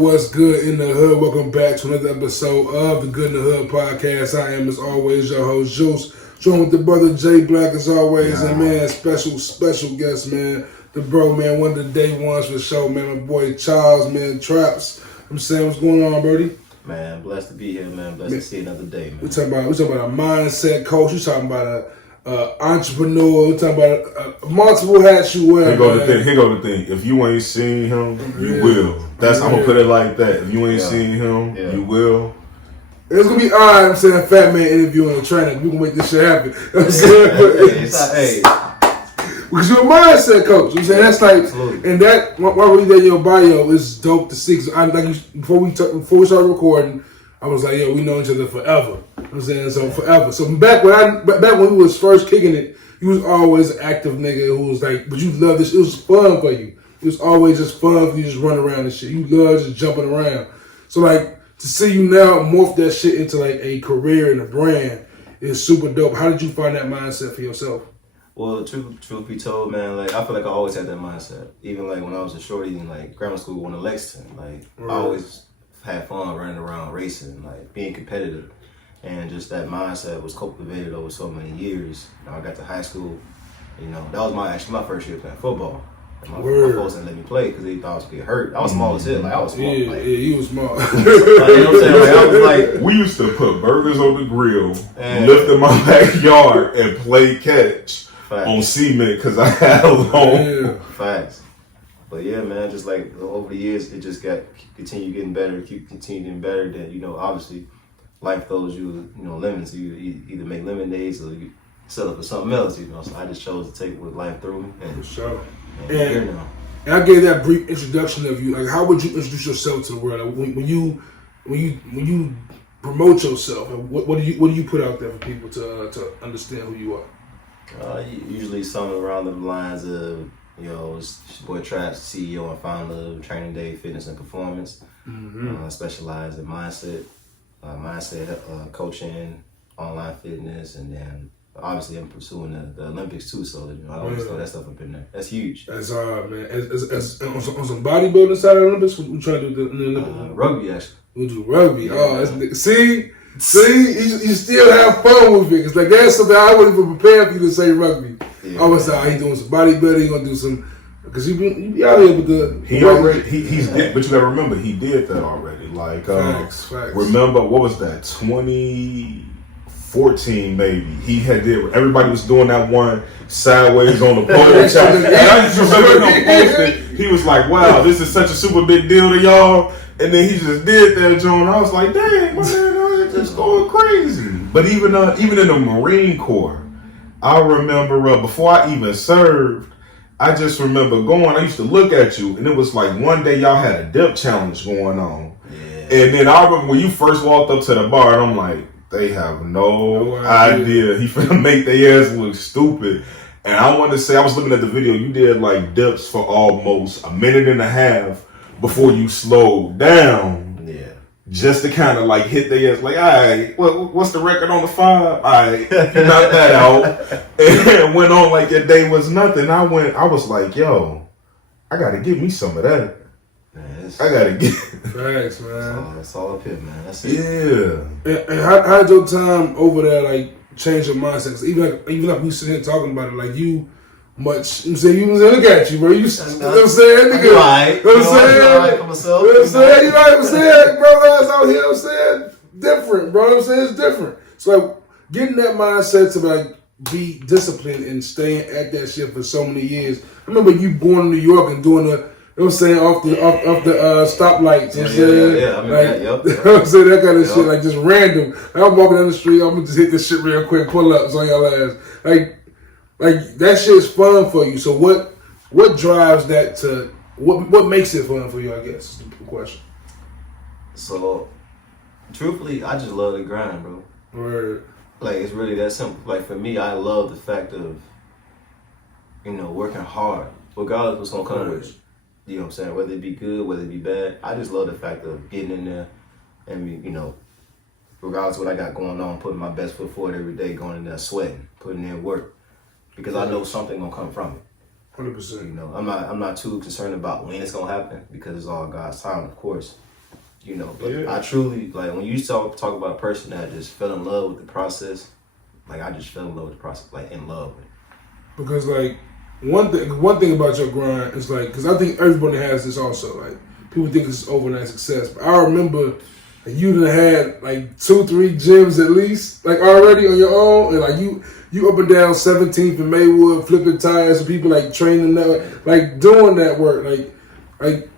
What's good in the hood? Welcome back to another episode of the Good in the Hood podcast. I am, as always, your host, Juice. Joined with the brother Jay Black, as always, and man, special guest, man. The bro, man, one of the day ones for the show, man. My boy Charles, man, Traps. I'm saying, what's going on, Birdie? Man, blessed to be here, man. Blessed to see another day, man. We're talking about a mindset coach. We're talking about a entrepreneur. We're talking about multiple hats you wear. Here go the thing. If you ain't seen him, you will. I'm gonna put it like that. If you ain't seen him, you will. It's gonna be odd. I'm saying, fat man interviewing a trainer. We can make this shit happen. I'm saying, because you're a mindset coach. I'm saying that's like, absolutely. And that why we did your bio is dope to see. Before we started recording, I was like, yo, we know each other forever. I'm saying, so forever. So back when we was first kicking it, you was always an active nigga who was like, but you loved this. It was fun for you. It was always just fun for you to just run around and shit. You love just jumping around. So like to see you now morph that shit into like a career and a brand is super dope. How did you find that mindset for yourself? Well, truth be told, man, like I feel like I always had that mindset. Even like when I was a shorty in like grammar school going to Lexington, like I always had fun running around racing, like being competitive. And just that mindset was cultivated over so many years. I got to high school, that was my first year playing football. And my folks didn't let me play because they thought I was going to get hurt. I was small as hell. Like, I was small. You was small. Like, you know what I'm saying? Like, I was like... We used to put burgers on the grill, lift in my backyard, and play catch on cement because I had a long... Facts. But yeah, man, just like over the years, it just continued getting better, getting better. Then, obviously, life throws you, lemons. You either make lemonades or you settle for something else, So I just chose to take what life threw me. For sure. And I gave that brief introduction of you. Like, how would you introduce yourself to the world? Like, when you promote yourself, what do you put out there for people to understand who you are? Usually something around the lines of, it's your boy Traps, CEO and founder of Training Day Fitness and Performance. I specialize in mindset coaching, online fitness, and then obviously I'm pursuing the Olympics too. So I always throw that stuff up in there. That's huge. That's hard, man. As on some bodybuilding side of the Olympics, we try to do the Olympics. Rugby actually. We do rugby. Yeah. See, you still have fun with it. It's like that's something I wasn't even prepared for you to say rugby. Yeah, I was like, he doing some bodybuilding, he gonna do some. Because you be out here with the... He's did, but you gotta remember, he did that already. Like, facts. Remember, what was that, 2014 maybe? He did, everybody was doing that one sideways on the pole. And I just remember him posting, he was like, wow, this is such a super big deal to y'all. And then he just did that, John. I was like, dang, man, it's just going crazy. But even in the Marine Corps, I remember before I even served, I just remember I used to look at you, and it was like one day y'all had a dip challenge going on. Yeah. And then I remember when you first walked up to the bar, and I'm like, they have no idea. He finna make their ass look stupid. And I wanted to say, I was looking at the video, you did like dips for almost a minute and a half before you slowed down. Just to kind of like hit their ass, like, all right, what's the record on the 5? All right, you knocked that out. And went on like your day was nothing. I was like, yo, I got to give me some of that. Man, I got to get. Thanks, man. That's all up here, man. That's it. Yeah. And how did your time over there, like, change your mindset? 'Cause even like we sit here talking about it, like you much. I'm saying, you look at you, bro. You know what I'm saying, nigga? Right. You know what I'm saying? You know what I'm saying? You know what I'm saying, bro? That's out here. You know what I'm saying, different, bro. You know what I'm saying, it's different. So like getting that mindset to like be disciplined and staying at that shit for so many years. I remember you born in New York and doing the. You know what I'm saying? Off the stoplights. You know what I'm saying? Yeah, I mean, like, yep. You know what I'm saying? That kind of shit, like just random. Like, I'm walking down the street, I'm gonna just hit this shit real quick, pull ups on your ass. Like that shit's fun for you. So what drives that to what makes it fun for you, I guess, is the question. So Truthfully, I just love the grind, bro. Right. Like, it's really that simple. Like, for me, I love the fact of, working hard, regardless what's gonna come with it. You know what I'm saying? Whether it be good, whether it be bad. I just love the fact of getting in there and, regardless of what I got going on, putting my best foot forward every day, going in there sweating, putting in work. Because I know something gonna come from it. 100%. I'm not too concerned about when it's gonna happen because it's all God's time, of course. But I truly, like, when you talk about a person that just fell in love with the process, like, I just fell in love with the process, like, in love with it. Because, like, one thing about your grind is, like, because I think everybody has this also, like, people think it's overnight success, but I remember you done had, like, 2-3 gyms at least, like, already on your own, and, like, you up and down 17th and Maywood, flipping tires, and people, like, training that, like, doing that work, like,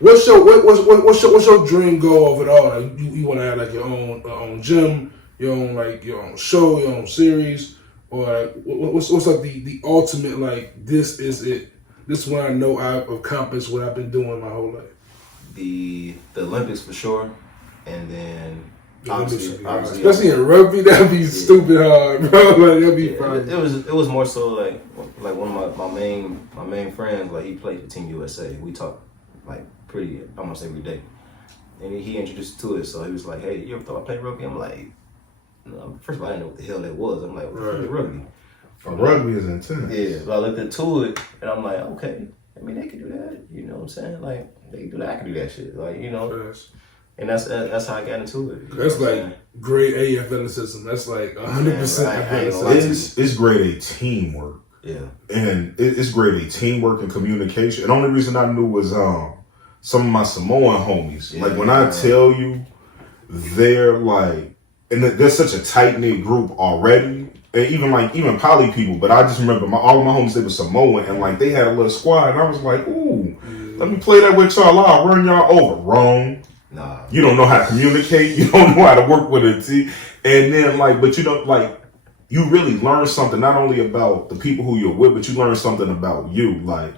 what's your dream goal of it all? Like, you want to have, like, your own gym, your own show, your own series, or like, what's like the ultimate, like, this is it. This is when I know I've accomplished what I've been doing my whole life. The Olympics for sure, and then obviously especially in rugby, that'd be stupid hard, bro. Like, that'd be fun. It was more so like one of my main friends, like, he played for Team USA. We talk like pretty almost every day, and he introduced to it. So he was like, "Hey, you ever thought about playing rugby?" I'm like, first of all, I didn't know what the hell that was. I'm like, "What rugby?" Rugby is intense. Yeah, but I looked into it, and I'm like, okay, I mean, they can do that. You know what I'm saying? Like, they can do that. I can do that shit. Like, Yes. And that's how I got into it. That's like grade A athleticism. That's like 100% athleticism. It's grade A teamwork. Yeah. And it's grade A teamwork and communication. And the only reason I knew was some of my Samoan homies. Yeah. Like, when I tell you, they're like, and they're such a tight-knit group already. And even poly people, but I just remember all of my homies, they were Samoan, and, like, they had a little squad, and I was like, ooh, let me play that with y'all. I'll run y'all over. Wrong. Nah. You don't know how to communicate. You don't know how to work with a team. And then, but you don't, you really learn something not only about the people who you're with, but you learn something about you. Like,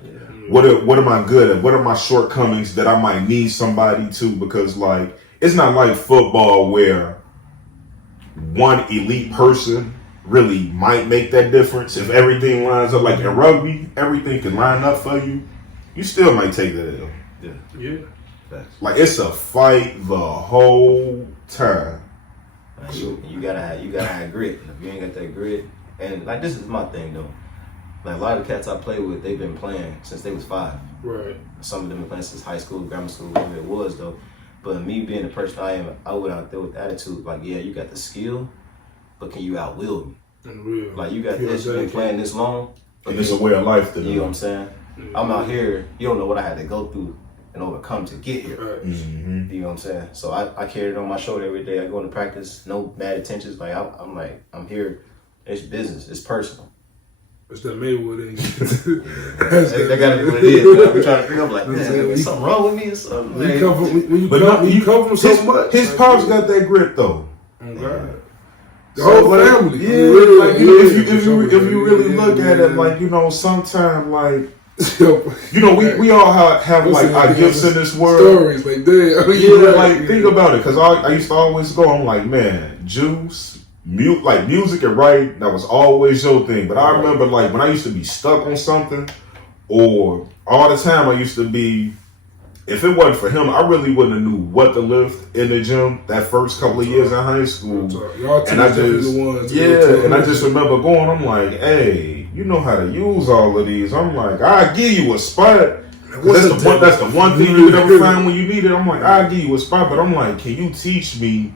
what am I good at? What are my shortcomings that I might need somebody to? Because, like, it's not like football where one elite person really might make that difference. If everything lines up, like in rugby, everything can line up for you. You still might take that L. Yeah. Like, it's a fight the whole time. Like, you gotta have grit. If you ain't got that grit, and, like, this is my thing though. Like, a lot of the cats I play with, they've been playing since they was 5. Right. Some of them been playing since high school, grammar school, whatever it was though. But me being the person I am, I went out there with attitude. Like, yeah, you got the skill, but can you outwill me? Like, you got this, you've been playing this long. And it's a way of life to do. You know what I'm saying? Mm-hmm. I'm out here, you don't know what I had to go through and overcome to get here. Right. Mm-hmm. You know what I'm saying? So I carry it on my shoulder every day. I go into practice, no bad intentions. Like, I'm here. It's business. It's personal. It's that Maywood in you. That gotta be what it is. I'm trying to figure out, like, man, there's something wrong with me or something. You come from so much. His pops got that grit though. Oh, God. The whole family. Yeah, really, if you really look at it, like, sometimes, like, we all have like our gifts in this world. Stories like that. Like, think about it, because I used to always go, I'm like, man, juice, music and writing, that was always your thing. But I remember, like, when I used to be stuck on something, or all the time I used to be, if it wasn't for him, I really wouldn't have knew what to lift in the gym that first couple of years in high school. And I just remember going, I'm like, hey, you know how to use all of these. I'm like, I'll give you a spot. That's the one thing you never find when you need it. I'm like, I'll give you a spot, but I'm like, can you teach me?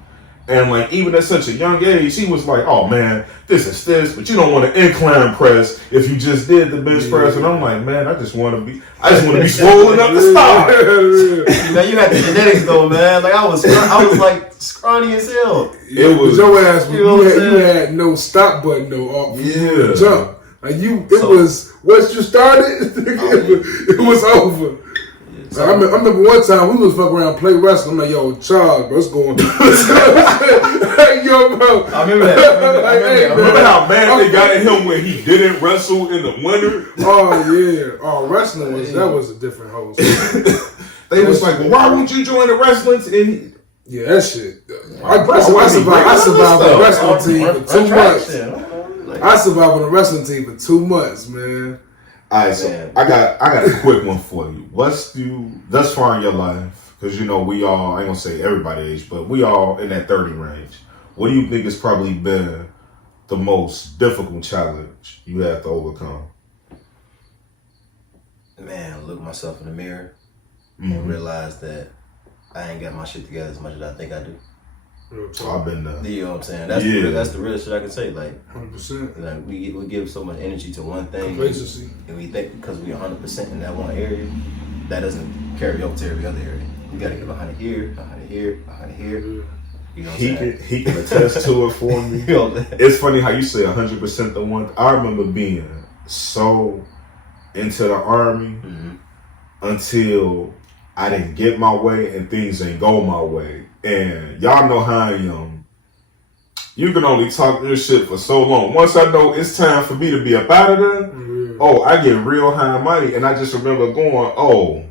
And, like, even at such a young age, he was like, oh, man, this is this, but you don't want to incline press if you just did the bench press. And I'm like, man, I just want to be swollen up to stop. Man, you had the genetics though, man. Like, I was like scrawny as hell. It was your ass. You had no stop button, jump. Like, was once you started, it was over. So I remember one time we was fucking around play wrestling. I'm like, yo, Charles, bro, what's going on? Yo, bro. I remember that. Remember how bad they got at him when he didn't wrestle in the winter? Oh, yeah. Oh, wrestling that was a different host. They was like, well, why won't you join the wrestling? And Yeah, that shit. I survived on a wrestling team for 2 months. I survived on a wrestling team for 2 months, man. All right, so I got a quick one for you. What's thus far in your life? Because we all, I ain't gonna say everybody age, but we all in that 30 range. What do you think has probably been the most difficult challenge you have to overcome? Man, look myself in the mirror and realize that I ain't got my shit together as much as I think I do. I've been there. You know what I'm saying? That's the realest shit I can say. Like, 100%. Like we give so much energy to one thing, complacency, and we think because we're 100% in that one area, that doesn't carry over to every other area. You gotta give 100 here, 100 here, 100 here. You know what I'm saying? He can attest to it for me. It's funny how you say 100% the one. I remember being so into the Army until I didn't get my way and things ain't go my way. And y'all know how I am. You can only talk this shit for so long. Once I know it's time for me to be up out of there, I get real high and mighty. And I just remember going,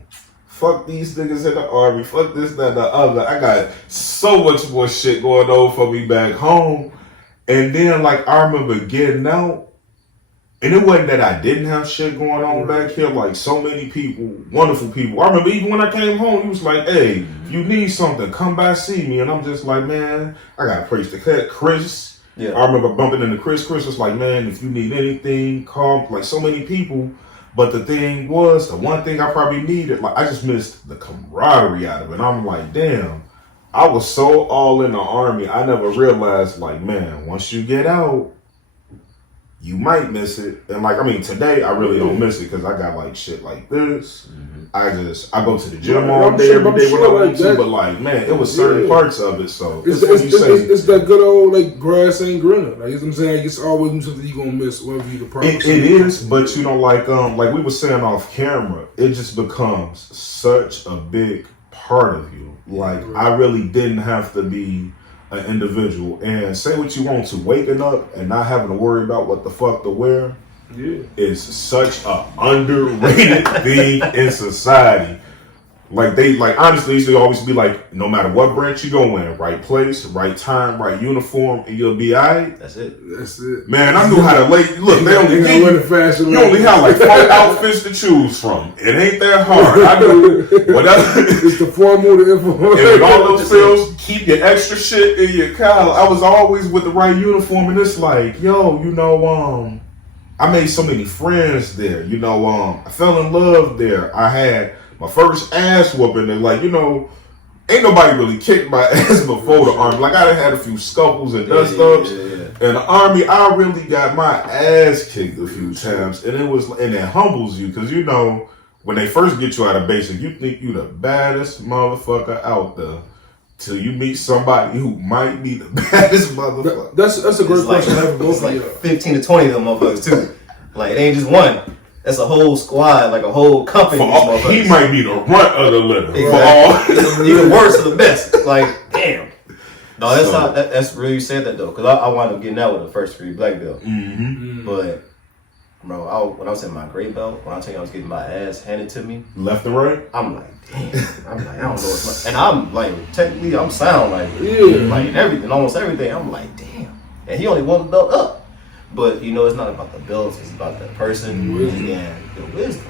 fuck these niggas in the Army, fuck this, that, the other. I got so much more shit going on for me back home. And then, I remember getting out, and it wasn't that I didn't have shit going on back here. Like, so many people, wonderful people. I remember even when I came home, he was like, hey, if you need something, come by, see me. And I'm just like, man, I got to praise the cat. Chris. Yeah. I remember bumping into Chris. Chris was like, man, if you need anything, call. Like, so many people. But the thing was, the one thing I probably needed, I just missed the camaraderie out of it. And I'm like, damn, I was so all in the Army, I never realized, man, once you get out, you might miss it. And today I really don't miss it because I got shit like this. I go to the gym all day, every day when I want to, but man, it was certain parts of it. So it's that good old grass ain't greener. You know what I'm saying? It's always something you're gonna miss whenever you the problem. It is, but like we were saying off camera, it just becomes such a big part of you. I really didn't have to be an individual, and say what you want to, waking up and not having to worry about what the fuck to wear is such a underrated thing in society. Honestly, it used to always be no matter what branch you go in, right place, right time, right uniform, and you'll be alright. That's it. Man, I knew how to look, they only give you only have 4 outfits to choose from. It ain't that hard. I knew whatever. It's the formal, the informal. And with all those fills, keep your extra shit in your car. I was always with the right uniform, and it's I made so many friends there. I fell in love there. I had my first ass whooping, and ain't nobody really kicked my ass before the Army. I done had a few scuffles and dust ups. In the Army, I really got my ass kicked a few times, and it humbles you because when they first get you out of basic, you think you the baddest motherfucker out there. Till you meet somebody who might be the baddest motherfucker. That's a great question. It's 15 to 20 of them motherfuckers too. It ain't just one. That's a whole squad, a whole company. He might be the runt of the litter. Exactly. Even worse of the best. Damn. No, that's really you said that though, because I wound up getting out with the first 3 black belt. But bro, when I was in my gray belt, when I tell you I was getting my ass handed to me, left and right, I'm like, damn. I don't know what's and I'm technically I'm sound everything, almost everything. I'm like, damn. And he only won the belt up. But it's not about the belts, it's about the person and the wisdom.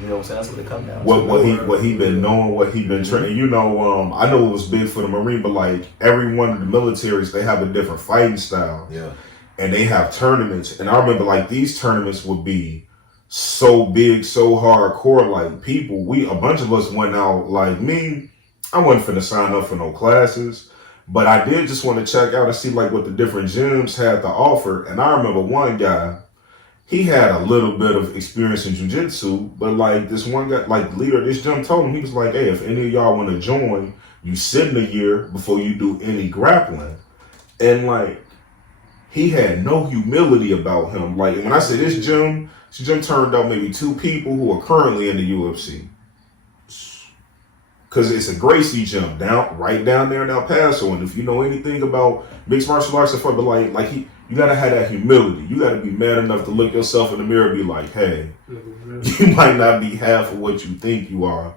You know what I'm saying? That's what it comes down to. What he been knowing, what he been training. I know it was big for the Marine, but every one of the militaries, they have a different fighting style. Yeah. And they have tournaments. And I remember these tournaments would be so big, so hardcore. A bunch of us went out. Me, I wasn't finna sign up for no classes. But I did just want to check out and see what the different gyms had to offer. And I remember one guy, he had a little bit of experience in jiu-jitsu, but this one guy, the leader of this gym told him, he was like, hey, if any of y'all want to join, you sit in a year before you do any grappling. And he had no humility about him. When I say this gym turned out maybe 2 people who are currently in the UFC. Because it's a Gracie gym right down there in El Paso. And if you know anything about mixed martial arts and fun, but you gotta have that humility. You gotta be man enough to look yourself in the mirror and be like, hey, you might not be half of what you think you are.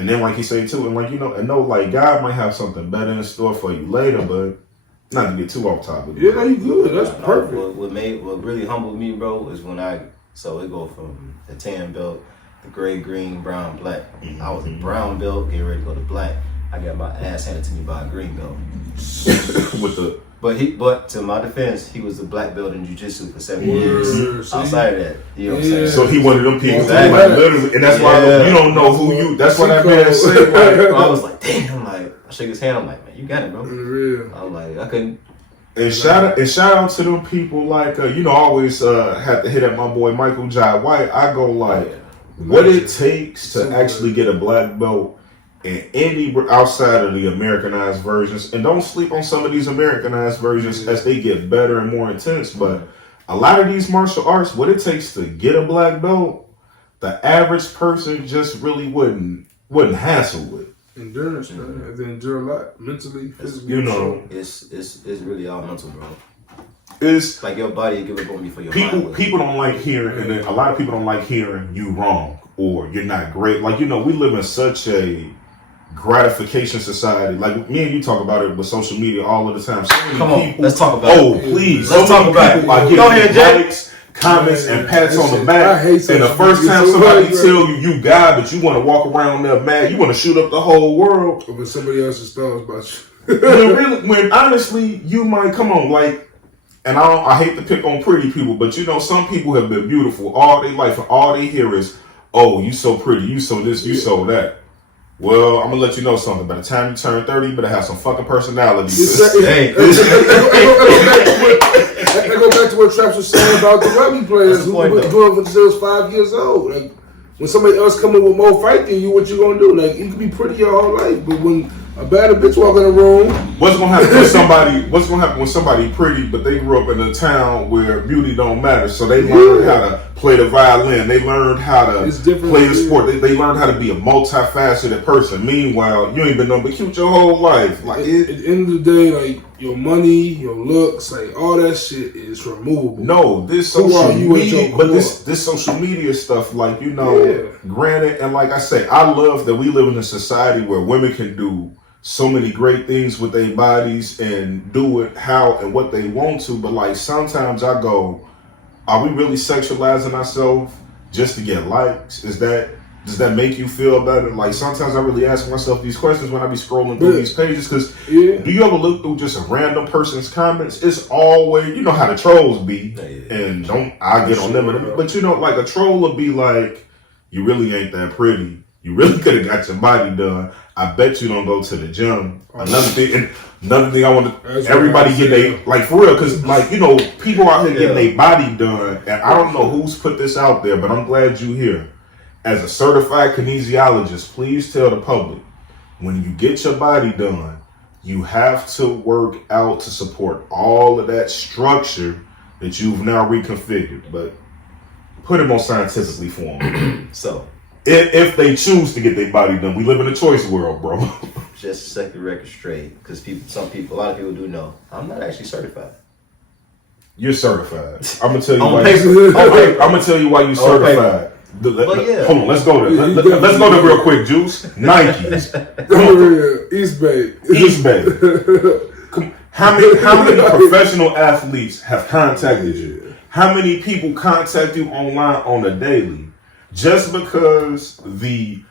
And then, like he said too, and like and know, like God might have something better in store for you later, but not to get too off topic. Yeah, no, you good. That's perfect. What really humbled me, bro, is when it go from the tan belt, the gray, green, brown, black. Mm-hmm. I was a brown belt, getting ready to go to black. I got my ass handed to me by a green belt. But to my defense, he was a black belt in jiu-jitsu for 7 years. Outside of that, you know what I'm saying? So he one of them people, Exactly. like, literally, and that's why you don't know who you. That's why that man said. Like, I was like, damn. Like, I shook his hand. I'm like, man, you got it, bro. Real. I'm like, I couldn't. And shout out to them people like I always have to hit at my boy Michael Jai White. I go like, what it takes to actually get a black belt in any outside of the Americanized versions, and don't sleep on some of these Americanized versions as they get better and more intense. But a lot of these martial arts, what it takes to get a black belt, the average person just really wouldn't hassle with. Endurance, man. You have to endure a lot mentally, physically. It's really all mental, bro. It's like your body give up on you for your mind. People don't like hearing, and then a lot of people don't like hearing you wrong or you're not great. Like we live in such a gratification society. Like me and you talk about it with social media all of the time. So many Come on, people, let's talk about it. Oh, please. Let's talk about it. Go ahead, likes, comments, and pats on the back. And the first time somebody tell you God, but you want to walk around there mad, you want to shoot up the whole world. But somebody else's thoughts about you. when honestly, you might come on, like, and I hate to pick on pretty people, but some people have been beautiful all their life, and all they hear is, oh, you so pretty, you so this, you so that. Well, I'm gonna let you know something. By the time you turn 30, you better have some fucking personality. That go back to what Traps was saying about the rugby players who were doing it until they was 5 years old. Like when somebody else come in with more fight than you, what you gonna do? Like you could be pretty your whole life, but when a bad bitch walk in the room, what's gonna happen when somebody? What's gonna happen when somebody pretty, but they grew up in a town where beauty don't matter? So they learned how to play the violin. They learned how to play the sport. They learned how to be a multifaceted person. Meanwhile, you ain't been nothing but cute your whole life. Like at the end of the day, like your money, your looks, like all that shit is removable. No, this social media, but this social media stuff, like granted, and like I say, I love that we live in a society where women can do so many great things with their bodies and do it how and what they want to, but like sometimes I go, are we really sexualizing ourselves just to get likes? Does that make you feel better? Like sometimes I really ask myself these questions when I be scrolling through these pages, because do you ever look through just a random person's comments? It's always, you know how the trolls be, and I get on them, but like a troll will be like, you really ain't that pretty. You really could have got your body done. I bet you don't go to the gym. Another thing I want to everybody get they like for real, because like people out here getting their body done, and I don't know who's put this out there, but I'm glad you here. As a certified kinesiologist, please tell the public, when you get your body done, you have to work out to support all of that structure that you've now reconfigured. But put it more scientifically for them. So. If they choose to get their body done, we live in a choice world, bro. Just to set the record straight, because a lot of people do know, I'm not actually certified. You're certified. I'm gonna tell you why. I'm gonna tell you why you're certified. Hold on, let's go there. Let's go there real quick, Juice. Nikes. East Bay. East Bay. How many professional athletes have contacted you? How many people contact you online on a daily? Just because the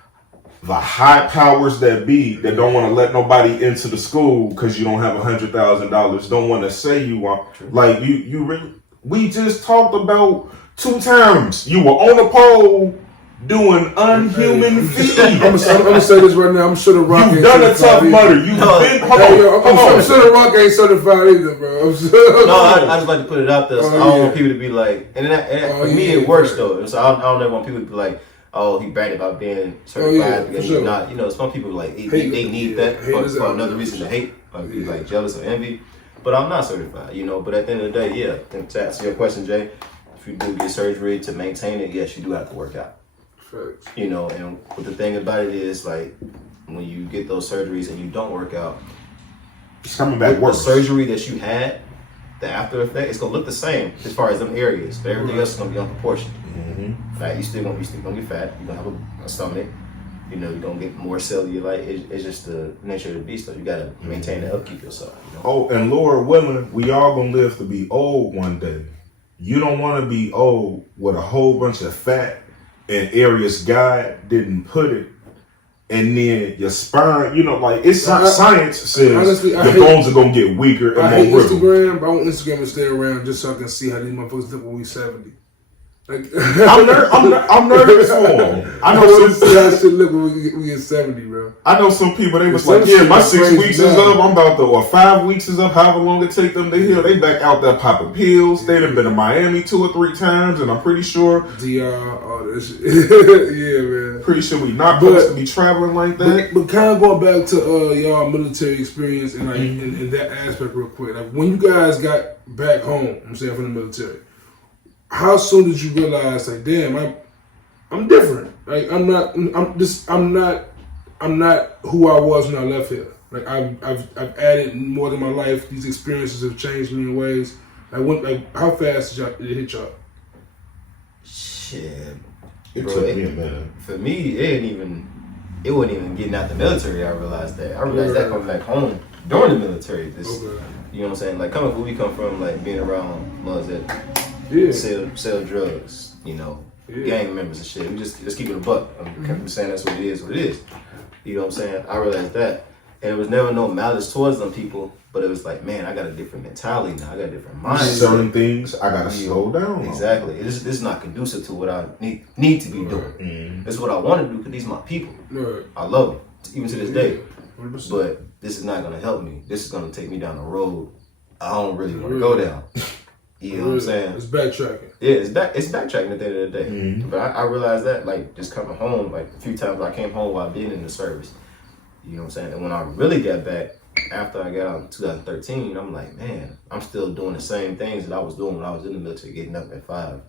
high powers that be that don't want to let nobody into the school because you don't have $100,000 don't want to say you are like you really. We just talked about 2 times you were on a pole doing unhuman feet. I'm gonna say this right now. I'm sure the Rock you've done a tough mudder. You've been. I'm sure the Rock ain't certified either, bro. I just like to put it out there. So I don't want people to be like, and for me it works though. So I don't ever want people to be like, oh, he bragged about being certified because he's not. Some people like they need that for another reason to hate, or be like jealous or envy. But I'm not certified, But at the end of the day, and to answer your question, Jay, if you do get surgery to maintain it, yes, you do have to work out. Facts. And the thing about it is, like, when you get those surgeries and you don't work out, it's coming back worse. The surgery that you had, the after effect, it's gonna look the same as far as them areas, but everything else is gonna be unproportioned. Fat, you still gonna be fat. You're gonna have a stomach. you know, you're gonna get more cellulite. It's just the nature of the beast, though. You gotta maintain and upkeep yourself. You know? Oh, and Lord willing, we all gonna live to be old one day. You don't want to be old with a whole bunch of fat in areas God didn't put it. And then your spine, you know, like it's science says honestly, your bones are gonna get weaker and I more hate brittle. Instagram, but I want Instagram to stay around just so I can see how these motherfuckers look when we 70. Like, I'm nervous for them. I want to see how shit look when we get 70, bro. I know some people, they was like, yeah, my 6 weeks is up, I'm about to, or 5 weeks is up, however long it take them to heal. They back out there popping pills. They done been to Miami 2 or 3 times, and I'm pretty sure DR, all that shit. Yeah, man. Pretty sure we not supposed to be traveling like that. But kind of going back to y'all military experience and like in that aspect real quick. Like when you guys got back home, I'm saying from the military, how soon did you realize like, damn, I'm different. Like I'm not who I was when I left here. Like I've added more to my life. These experiences have changed me in ways. How fast did it hit y'all? Shit. It Bro, took me a minute. For me, it wasn't even getting out the military. I realized that. I realized that coming back home during the military. You know what I'm saying? Like coming where we come from, like being around ones that sell drugs, you know, gang members and shit. We just keep it a buck. I'm saying that's what it is. You know what I'm saying? I realized that. And it was never no malice towards them people, but it was like, man, I got a different mentality now. I got a different mindset. Certain things I gotta slow down. Exactly. This is not conducive to what I need to be doing. Mm-hmm. It's what I want to do because these are my people. Right. I love them, even to this day. 100%. But this is not gonna help me. This is gonna take me down a road I don't really want to go down. You know what I'm saying? It's backtracking. Yeah, it's backtracking at the end of the day. Mm-hmm. But I realized that, like, just coming home, like, a few times I came home while being in the service. You know what I'm saying? And when I really got back, after I got out in 2013, I'm like, man, I'm still doing the same things that I was doing when I was in the military, getting up at 5,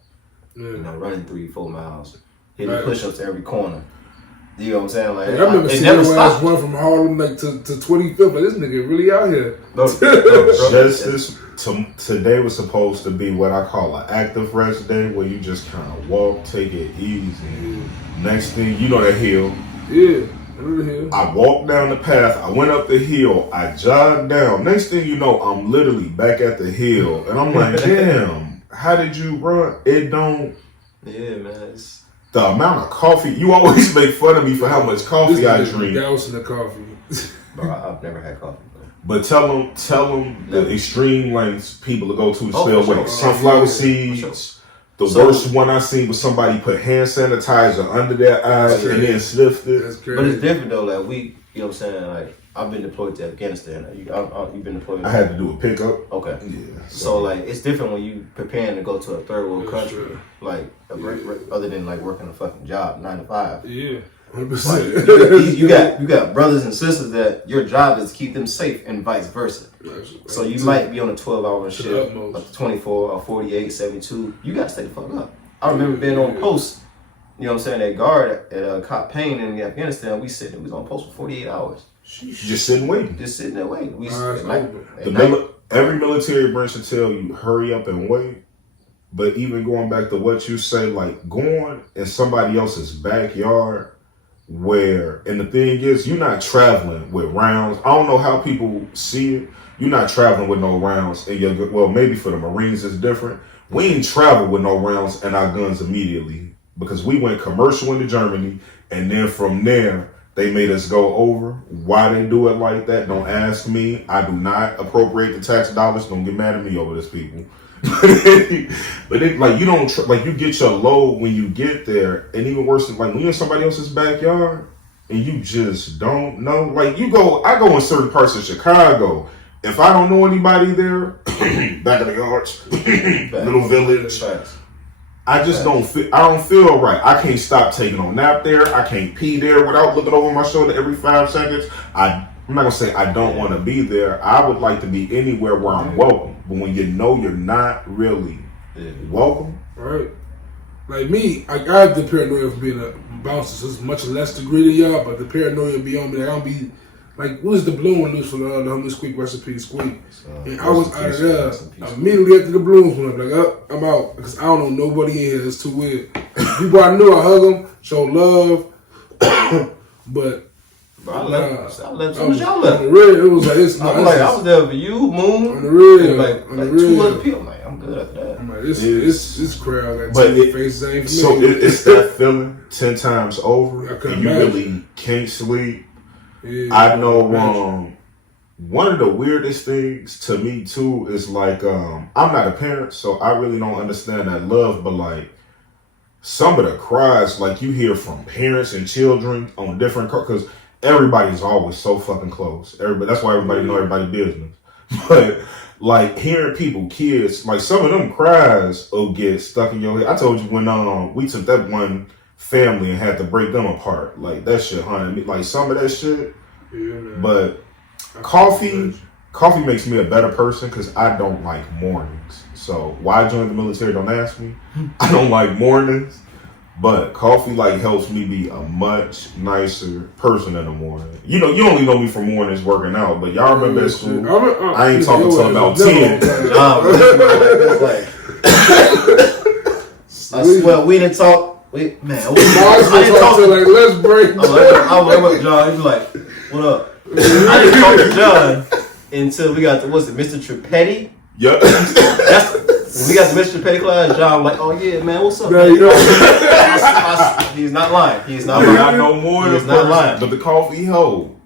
you know, running 3-4 miles, hitting push-ups to every corner. You know what I'm saying? Like, I remember seeing your ass run from Harlem like to 25th. Like, this nigga really out here. Today was supposed to be what I call an active rest day, where you just kind of walk, take it easy. Next thing you know, the hill. Yeah. I walked down the path, I went up the hill, I jogged down. Next thing you know, I'm literally back at the hill. And I'm like, damn, how did you run? It don't... Yeah, man. The amount of coffee, you always make fun of me for how much coffee I drink. Dousing the coffee. Bro, I've never had coffee. But tell them the extreme lengths people to go to still with sunflower seeds. The worst one I seen was somebody put hand sanitizer under their eyes and then sniffed it. That's crazy. But it's different though. Like you know what I'm saying? Like I've been deployed to Afghanistan. You've been deployed. I had to do a pickup. Okay. Yeah. So like it's different when you preparing to go to a third world country, like other than like working a fucking job 9 to 5. Yeah. 100%. You got brothers and sisters that your job is to keep them safe and vice versa. So you might be on a 12-hour shift, a 24 or 48, 72. You got to stay the fuck up. I remember being on post, you know what I'm saying, that guard at Cop Payne in Afghanistan, we was on post for 48 hours. Just sitting waiting. Just sitting there waiting. Every military branch will tell you, hurry up and wait. But even going back to what you say, like going in somebody else's backyard, and the thing is, you're not traveling with rounds. I don't know how people see it. You're not traveling with no rounds. And well, maybe for the Marines it's different. We ain't travel with no rounds and our guns immediately, because we went commercial into Germany, and then from there they made us go over. Why they do it like that, don't ask me. I do not appropriate the tax dollars. Don't get mad at me over this, people. But like you don't like you get your load when you get there, and even worse than like when you're in somebody else's backyard and you just don't know. Like I go in certain parts of Chicago. If I don't know anybody there, back of the yards, little village, I just don't feel right. I can't stop taking a nap there. I can't pee there without looking over my shoulder every 5 seconds. I'm not gonna say I don't want to be there. I would like to be anywhere where I'm welcome. But when you know you're not really welcome, right? Like me, I have the paranoia of being a bouncer. So it's much less degree than y'all, but the paranoia be on me. Like I don't be like, what is the balloon news for the homeless Squeak recipe Squeak? And I was out of there immediately after the balloons went up. Like, I'm out because I don't know nobody in here. It's too weird. People I know, I hug them, show love. But I left. I left as soon as y'all left. On the real, it was like it's. I was there for you, Moon. On the real, like two other people. I'm like, I'm good after that. I'm like, this crowd got but faces ain't for so me. It's that feeling 10 times over, and you really can't sleep. Yeah, I know. One of the weirdest things to me too is like I'm not a parent, so I really don't understand that love. But like some of the cries, like you hear from parents and children on different because everybody's always so fucking close. That's why everybody know everybody's business. But like hearing people, kids, like some of them cries will get stuck in your head. I told you when we took that one family and had to break them apart. Like that shit haunted me. Like some of that shit. Yeah, man. But coffee makes me a better person because I don't like mornings. So why I joined the military, don't ask me. I don't like mornings. But coffee like helps me be a much nicer person in the morning. You know, you only know me from mornings working out, but y'all remember at school? I ain't talking to about 10. I swear, we didn't talk. I didn't talk to like, let's break. I went with John. He was like, what up? I didn't talk to John until we got to, Mr. Tripetti? Yep. When we got to Mr. Tripetti class, John was like, oh yeah, man, what's up? Yeah, you know. He's not lying. He's not I'm lying. not no more He's not lying. but the coffee hold.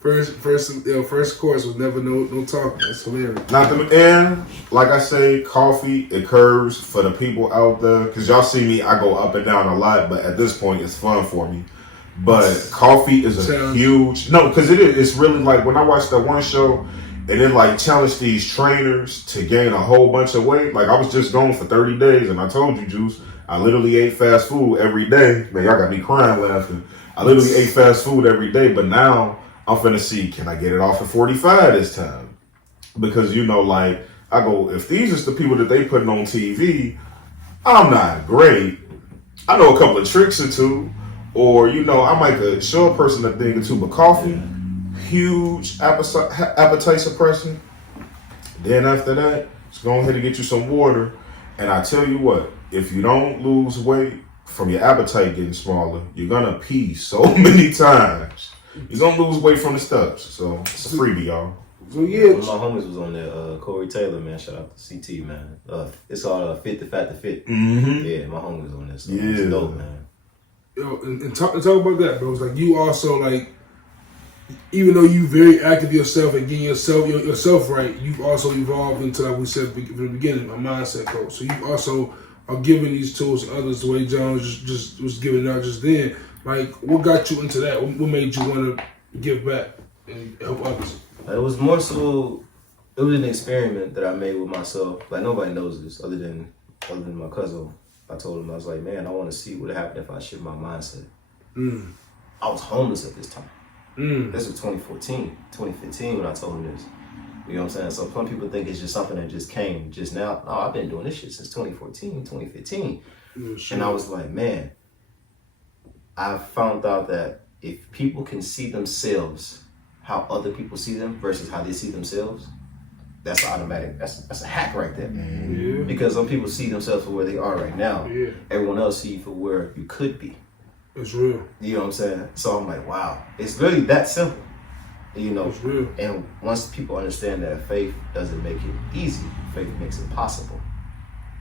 First course was never no talking. That's hilarious. Not the and like I say, coffee it curves for the people out there because y'all see me. I go up and down a lot, but at this point, it's fun for me. But coffee is a huge because it is. It's really like when I watched that one show and it like challenged these trainers to gain a whole bunch of weight. Like I was just going for 30 days, and I told you, Juice, I literally ate fast food every day. Man, y'all got me crying laughing. I literally ate fast food every day, but now I'm finna see, can I get it off at 45 this time? Because, you know, like, I go, if these is the people that they putting on TV, I'm not great. I know a couple of tricks or two, or, you know, I might could show a person a thing or two, but coffee, huge appetite suppressant. Then after that, just go ahead and get you some water. And I tell you what, if you don't lose weight from your appetite getting smaller, you're gonna pee so many times. You're gonna lose weight from the steps. So it's a freebie, y'all. So yeah, one of my homies was on there, Corey Taylor, man. Shout out to CT, man. It's called Fit the Fat to Fit. Mm-hmm. Yeah, my homie was on this. So yeah, it's dope, man. Yo, and talk about that, bro. It's like you also like, even though you very active yourself and getting yourself right, you've also evolved into, like we said from the beginning, a mindset coach. So you also are giving these tools to others the way John just was giving out just then. Like, what got you into that? What made you want to give back and help others? It was more so, it was an experiment that I made with myself. Like, nobody knows this other than my cousin. I told him, I was like, man, I want to see what would happen if I shift my mindset. I was homeless at this time. This was 2015 when I told him this. You know what I'm saying? So some people think it's just something that just came just now. No, I've been doing this shit since 2015. Sure. And I was like, man, I found out that if people can see themselves how other people see them versus how they see themselves, that's automatic. That's a hack right there. Yeah. Because some people see themselves for where they are right now. Yeah. Everyone else see you for where you could be. It's real. You know what I'm saying? So I'm like, wow, it's really that simple. You know, it's real. And once people understand that faith doesn't make it easy, faith makes it possible.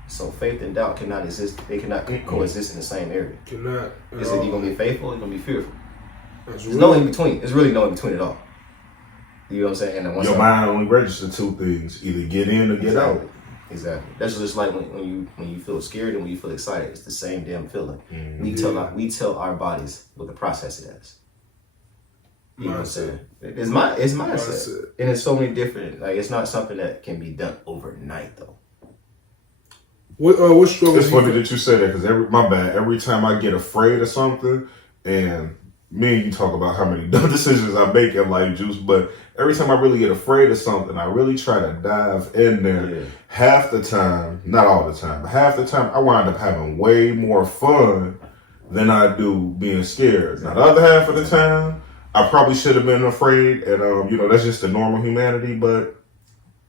So faith and doubt cannot exist. They cannot coexist in the same area. Cannot. Is it you're gonna be faithful or you're gonna be fearful? There's no in between. There's really no in between at all. You know what I'm saying? And then once your mind only registers two things: either get in or get out. Exactly. That's just like when you feel scared and when you feel excited. It's the same damn feeling. We tell our bodies what the process it is. You know what I'm saying? It's mindset. And it's so many different. Like, it's not something that can be done overnight though. What struggle? It's funny that you say that because every time I get afraid of something, and me and you talk about how many dumb decisions I make in life, Juice, but every time I really get afraid of something, I really try to dive in there. Yeah. Half the time, not all the time, but half the time, I wind up having way more fun than I do being scared. Now, the other half of the time, I probably should have been afraid, and that's just the normal humanity, but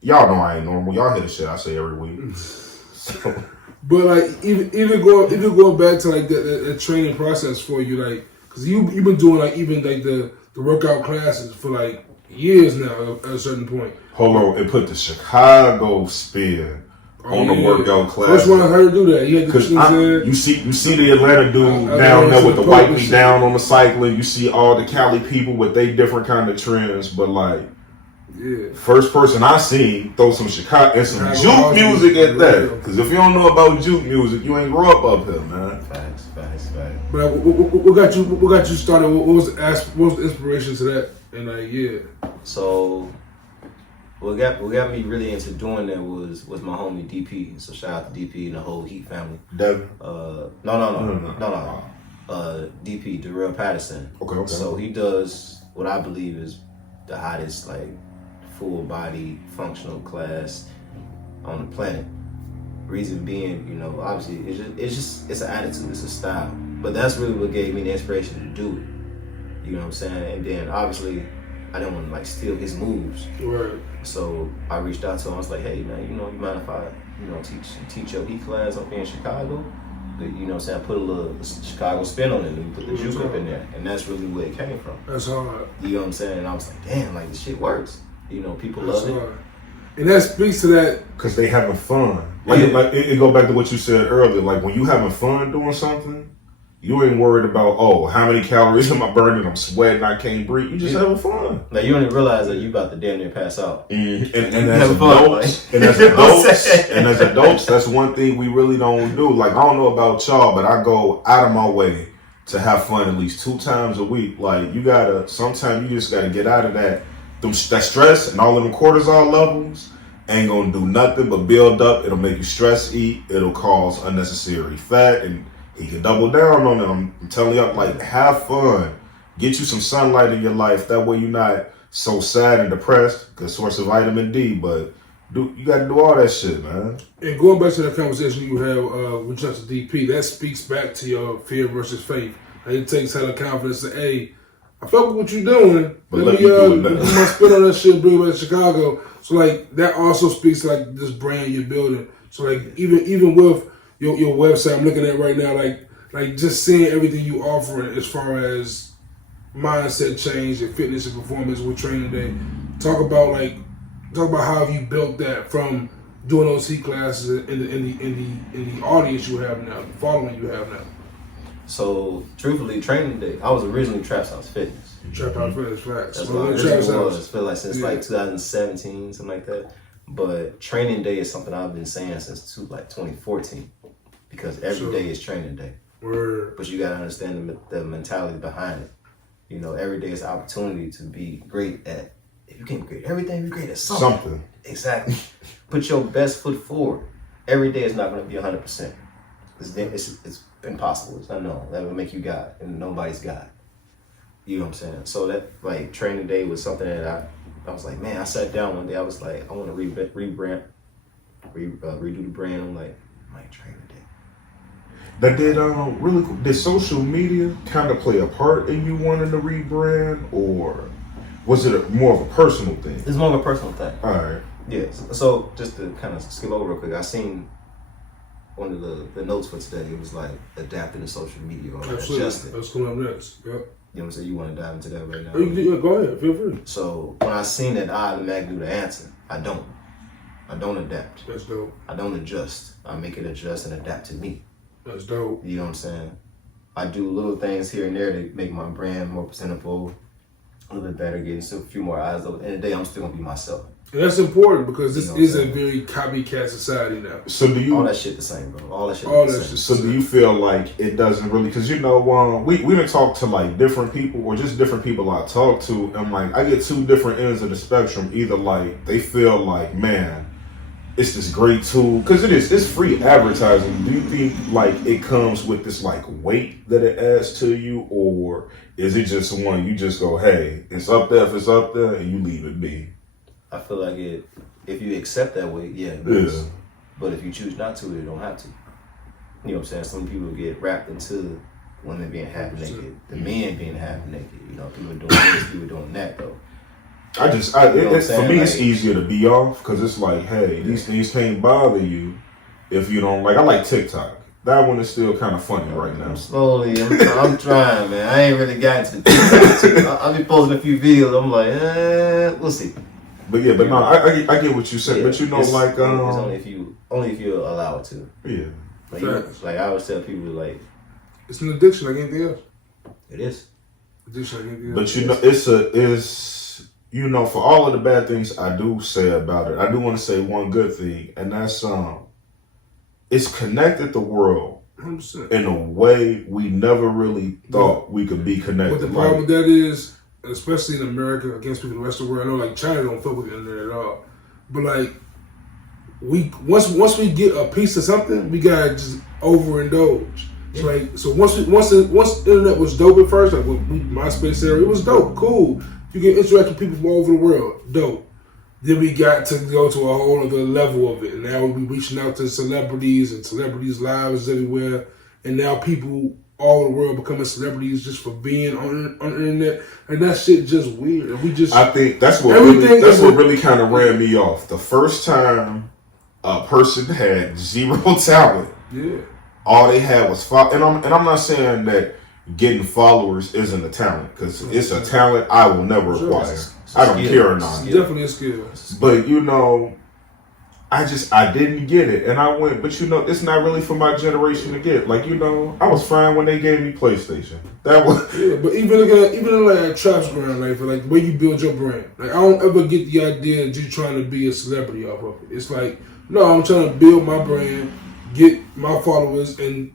y'all know I ain't normal. Y'all hear the shit I say every week. So. But like even going back to like that training process for you, like, Because you've been doing like even like the workout classes for like years now at a certain point. Hold on, it put the Chicago spin on the workout class. First one I heard do that. He had the you see the Atlanta dude down there with the wipe me down on the cycling. You see all the Cali people with they different kind of trends, but like first person I seen throw some Chicago and some juke music at that. Because if you don't know about juke music, you ain't grow up here, man. Facts. But what got you started? What was the inspiration to that? And like So what got me really into doing that was my homie DP. So shout out to DP and the whole Heat family. Devin? No. DP, Darrell Patterson. Okay. So he does what I believe is the hottest like full body functional class on the planet. Reason being, you know, obviously it's an attitude, it's a style. But that's really what gave me the inspiration to do it. You know what I'm saying? And then obviously I didn't want to like steal his moves. Right. So I reached out to him. I was like, hey man, you know, you mind if I, you know, teach your heat class up here in Chicago? But, you know what I'm saying? I put a little Chicago spin on it and put the juke up in there. And that's really where it came from. That's hard. You know what I'm saying? And I was like, damn, like this shit works. You know, people love it. And that speaks to that. Because they having fun. Like it go back to what you said earlier. Like when you having fun doing something, you ain't worried about, oh, how many calories am I burning? I'm sweating, I can't breathe. You just having fun. Now you don't even realize that you about to damn near pass out. And as adults, that's one thing we really don't do. Like I don't know about y'all, but I go out of my way to have fun at least 2 times a week. Like sometimes you just gotta get out of that stress and all of them cortisol levels. Ain't gonna do nothing but build up. It'll make you stress eat. It'll cause unnecessary fat, and he can double down on it. I'm telling you, like, have fun. Get you some sunlight in your life. That way you're not so sad and depressed. Good source of vitamin D, but you got to do all that shit, man. And going back to that conversation you have with Justice DP, that speaks back to your fear versus faith. Like, it takes hella confidence to, hey, I fuck with what you're doing. But let me put my spin on that shit and bring it back to Chicago. So like that also speaks to like this brand you're building. So like even with your website I'm looking at right now, like just seeing everything you offer as far as mindset change and fitness and performance with Training Day. Talk about how you built that from doing those heat classes in the audience you have now, the following you have now. So truthfully, Training Day, I was originally Trap House Fitness. Trap House Fitness, facts. That's what it was. I feel like since like 2017, something like that. But Training Day is something I've been saying since 2014, because every day is Training Day. Word. But you gotta understand the mentality behind it. You know, every day is an opportunity to be great at. If you can't be great at everything, you're great at something. Exactly. Put your best foot forward. Every day is not going to be 100%. It's impossible. It's unknown. That would make you God, and nobody's God. You know what I'm saying? So that like Training Day was something that I was like, man. I sat down one day. I was like, I want to rebrand, redo the brand. I'm like Training Day. That did really cool. Did social media kind of play a part in you wanting to rebrand, or was it more of a personal thing? It's more of a personal thing. All right. Yes. So just to kind of skip over real quick, I seen one of the notes for today. It was like adapting to social media or adjusting. That's coming up next. Yep. You know what I'm saying? You want to dive into that right now? Yeah, go ahead. Feel free. So when I seen that, I automatically knew the answer. I don't adapt. That's dope. I don't adjust. I make it adjust and adapt to me. That's dope. You know what I'm saying? I do little things here and there to make my brand more presentable, a little bit better, getting a few more eyes. At the end of the day, I'm still gonna be myself. And that's important because this is a very copycat society now. So do you? All that shit the same, bro. All that shit. So do you feel like it doesn't really? Because we done talk to like different people or just different people I talk to, and like I get 2 different ends of the spectrum. Either like they feel like, man, it's this great tool because it's free advertising. Do you think like it comes with this like weight that it adds to you, or is it just one you just go, hey, it's up there if it's up there, and you leave it be? I feel like if you accept that weight, yeah. But if you choose not to, you don't have to. You know what I'm saying? Some people get wrapped into women being half naked, the men being half naked. You know, people doing this, people doing that though. For me, it's easier to be off because it's like, hey, these things can't bother you if you don't like. I like TikTok, That one is still kind of funny right now. I'm trying, man. I ain't really got to the I'll be posting a few videos. I'm like, we'll see. But yeah, but no, I get what you said. Yeah, but you know, it's like only if you allow it to. Yeah. Like I always tell people, like it's an addiction like anything else. It is. Addiction like anything else. But you know, it's you know, for all of the bad things I do say about it, I do want to say one good thing, and that's it's connected the world 100%. In a way we never really thought we could be connected. But the problem with that is, especially in America against people in the rest of the world, I know like China don't fuck with the internet at all. But like once we get a piece of something, we gotta just overindulge. Yeah. So once the internet was dope at first, like with MySpace era, it was dope, cool. You can interact with people from all over the world, dope. Then we got to go to a whole other level of it. And now we're reaching out to celebrities and celebrities' lives everywhere. And now people all over the world becoming celebrities just for being on the internet. And that shit just weird. And I think that's what really kind of ran me off. The first time a person had zero talent, all they had was and I'm not saying that getting followers isn't a talent, because it's a talent I will never acquire. I don't care or not. It's definitely a skill. But you know, I didn't get it, and I went. But you know, it's not really for my generation to get. Like, you know, I was fine when they gave me PlayStation. That was But even in like Trap's brand, like for like the way you build your brand, like I don't ever get the idea that you're trying to be a celebrity off of it. It's like, no, I'm trying to build my brand, get my followers, and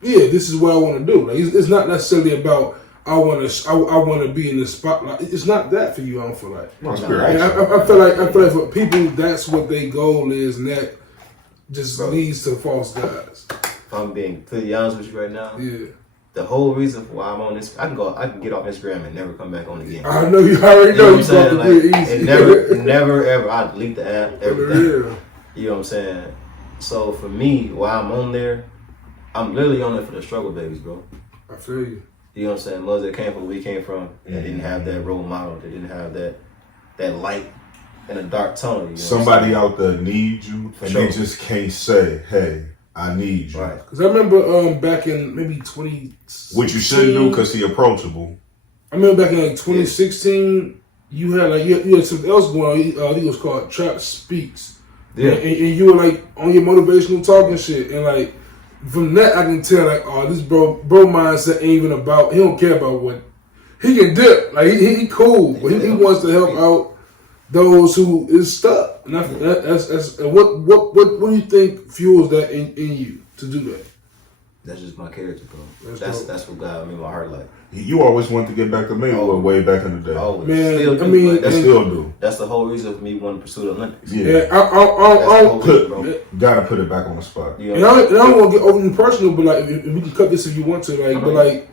this is what I want to do. Like it's not necessarily about I want to be in the spotlight. It's not that for you. I don't feel like. No, I feel like for people, that's what their goal is, and that just leads to false guys. If I'm being completely honest with you right now, the whole reason why I'm on this, I can get off Instagram and never come back on again. I know you already know you got to be easy. Never ever. I delete the app. Everything. You know what I'm saying? So for me, while I'm on there, I'm literally on there for the struggle babies, bro. I feel you. You know what I'm saying? Mothers that came from where we came from, that didn't have that role model, they didn't have that light in a dark tunnel. You know somebody out there needs you, and they just can't say, "Hey, I need you." Right. Because I remember back in maybe 2016, which you shouldn't do because he's approachable. I remember back in like 2016, you had something else going on. I think it was called Trap Speaks. Yeah. And you were like on your motivational talking shit, and like. From that, I can tell, like, oh, this bro mindset ain't even about, he don't care about what, he can dip, like, he cool, but he wants to help out those who is stuck. And that's what do you think fuels that in you to do that? That's just my character, bro. That's what God made my heart like. You always wanted to get back to Mayweather way back in the day. Always. Man, still do. That's the whole reason for me wanting to pursue the Olympics. Gotta put it back on the spot. And I don't want to get overly personal, but like, if we can cut this if you want to, like, but like,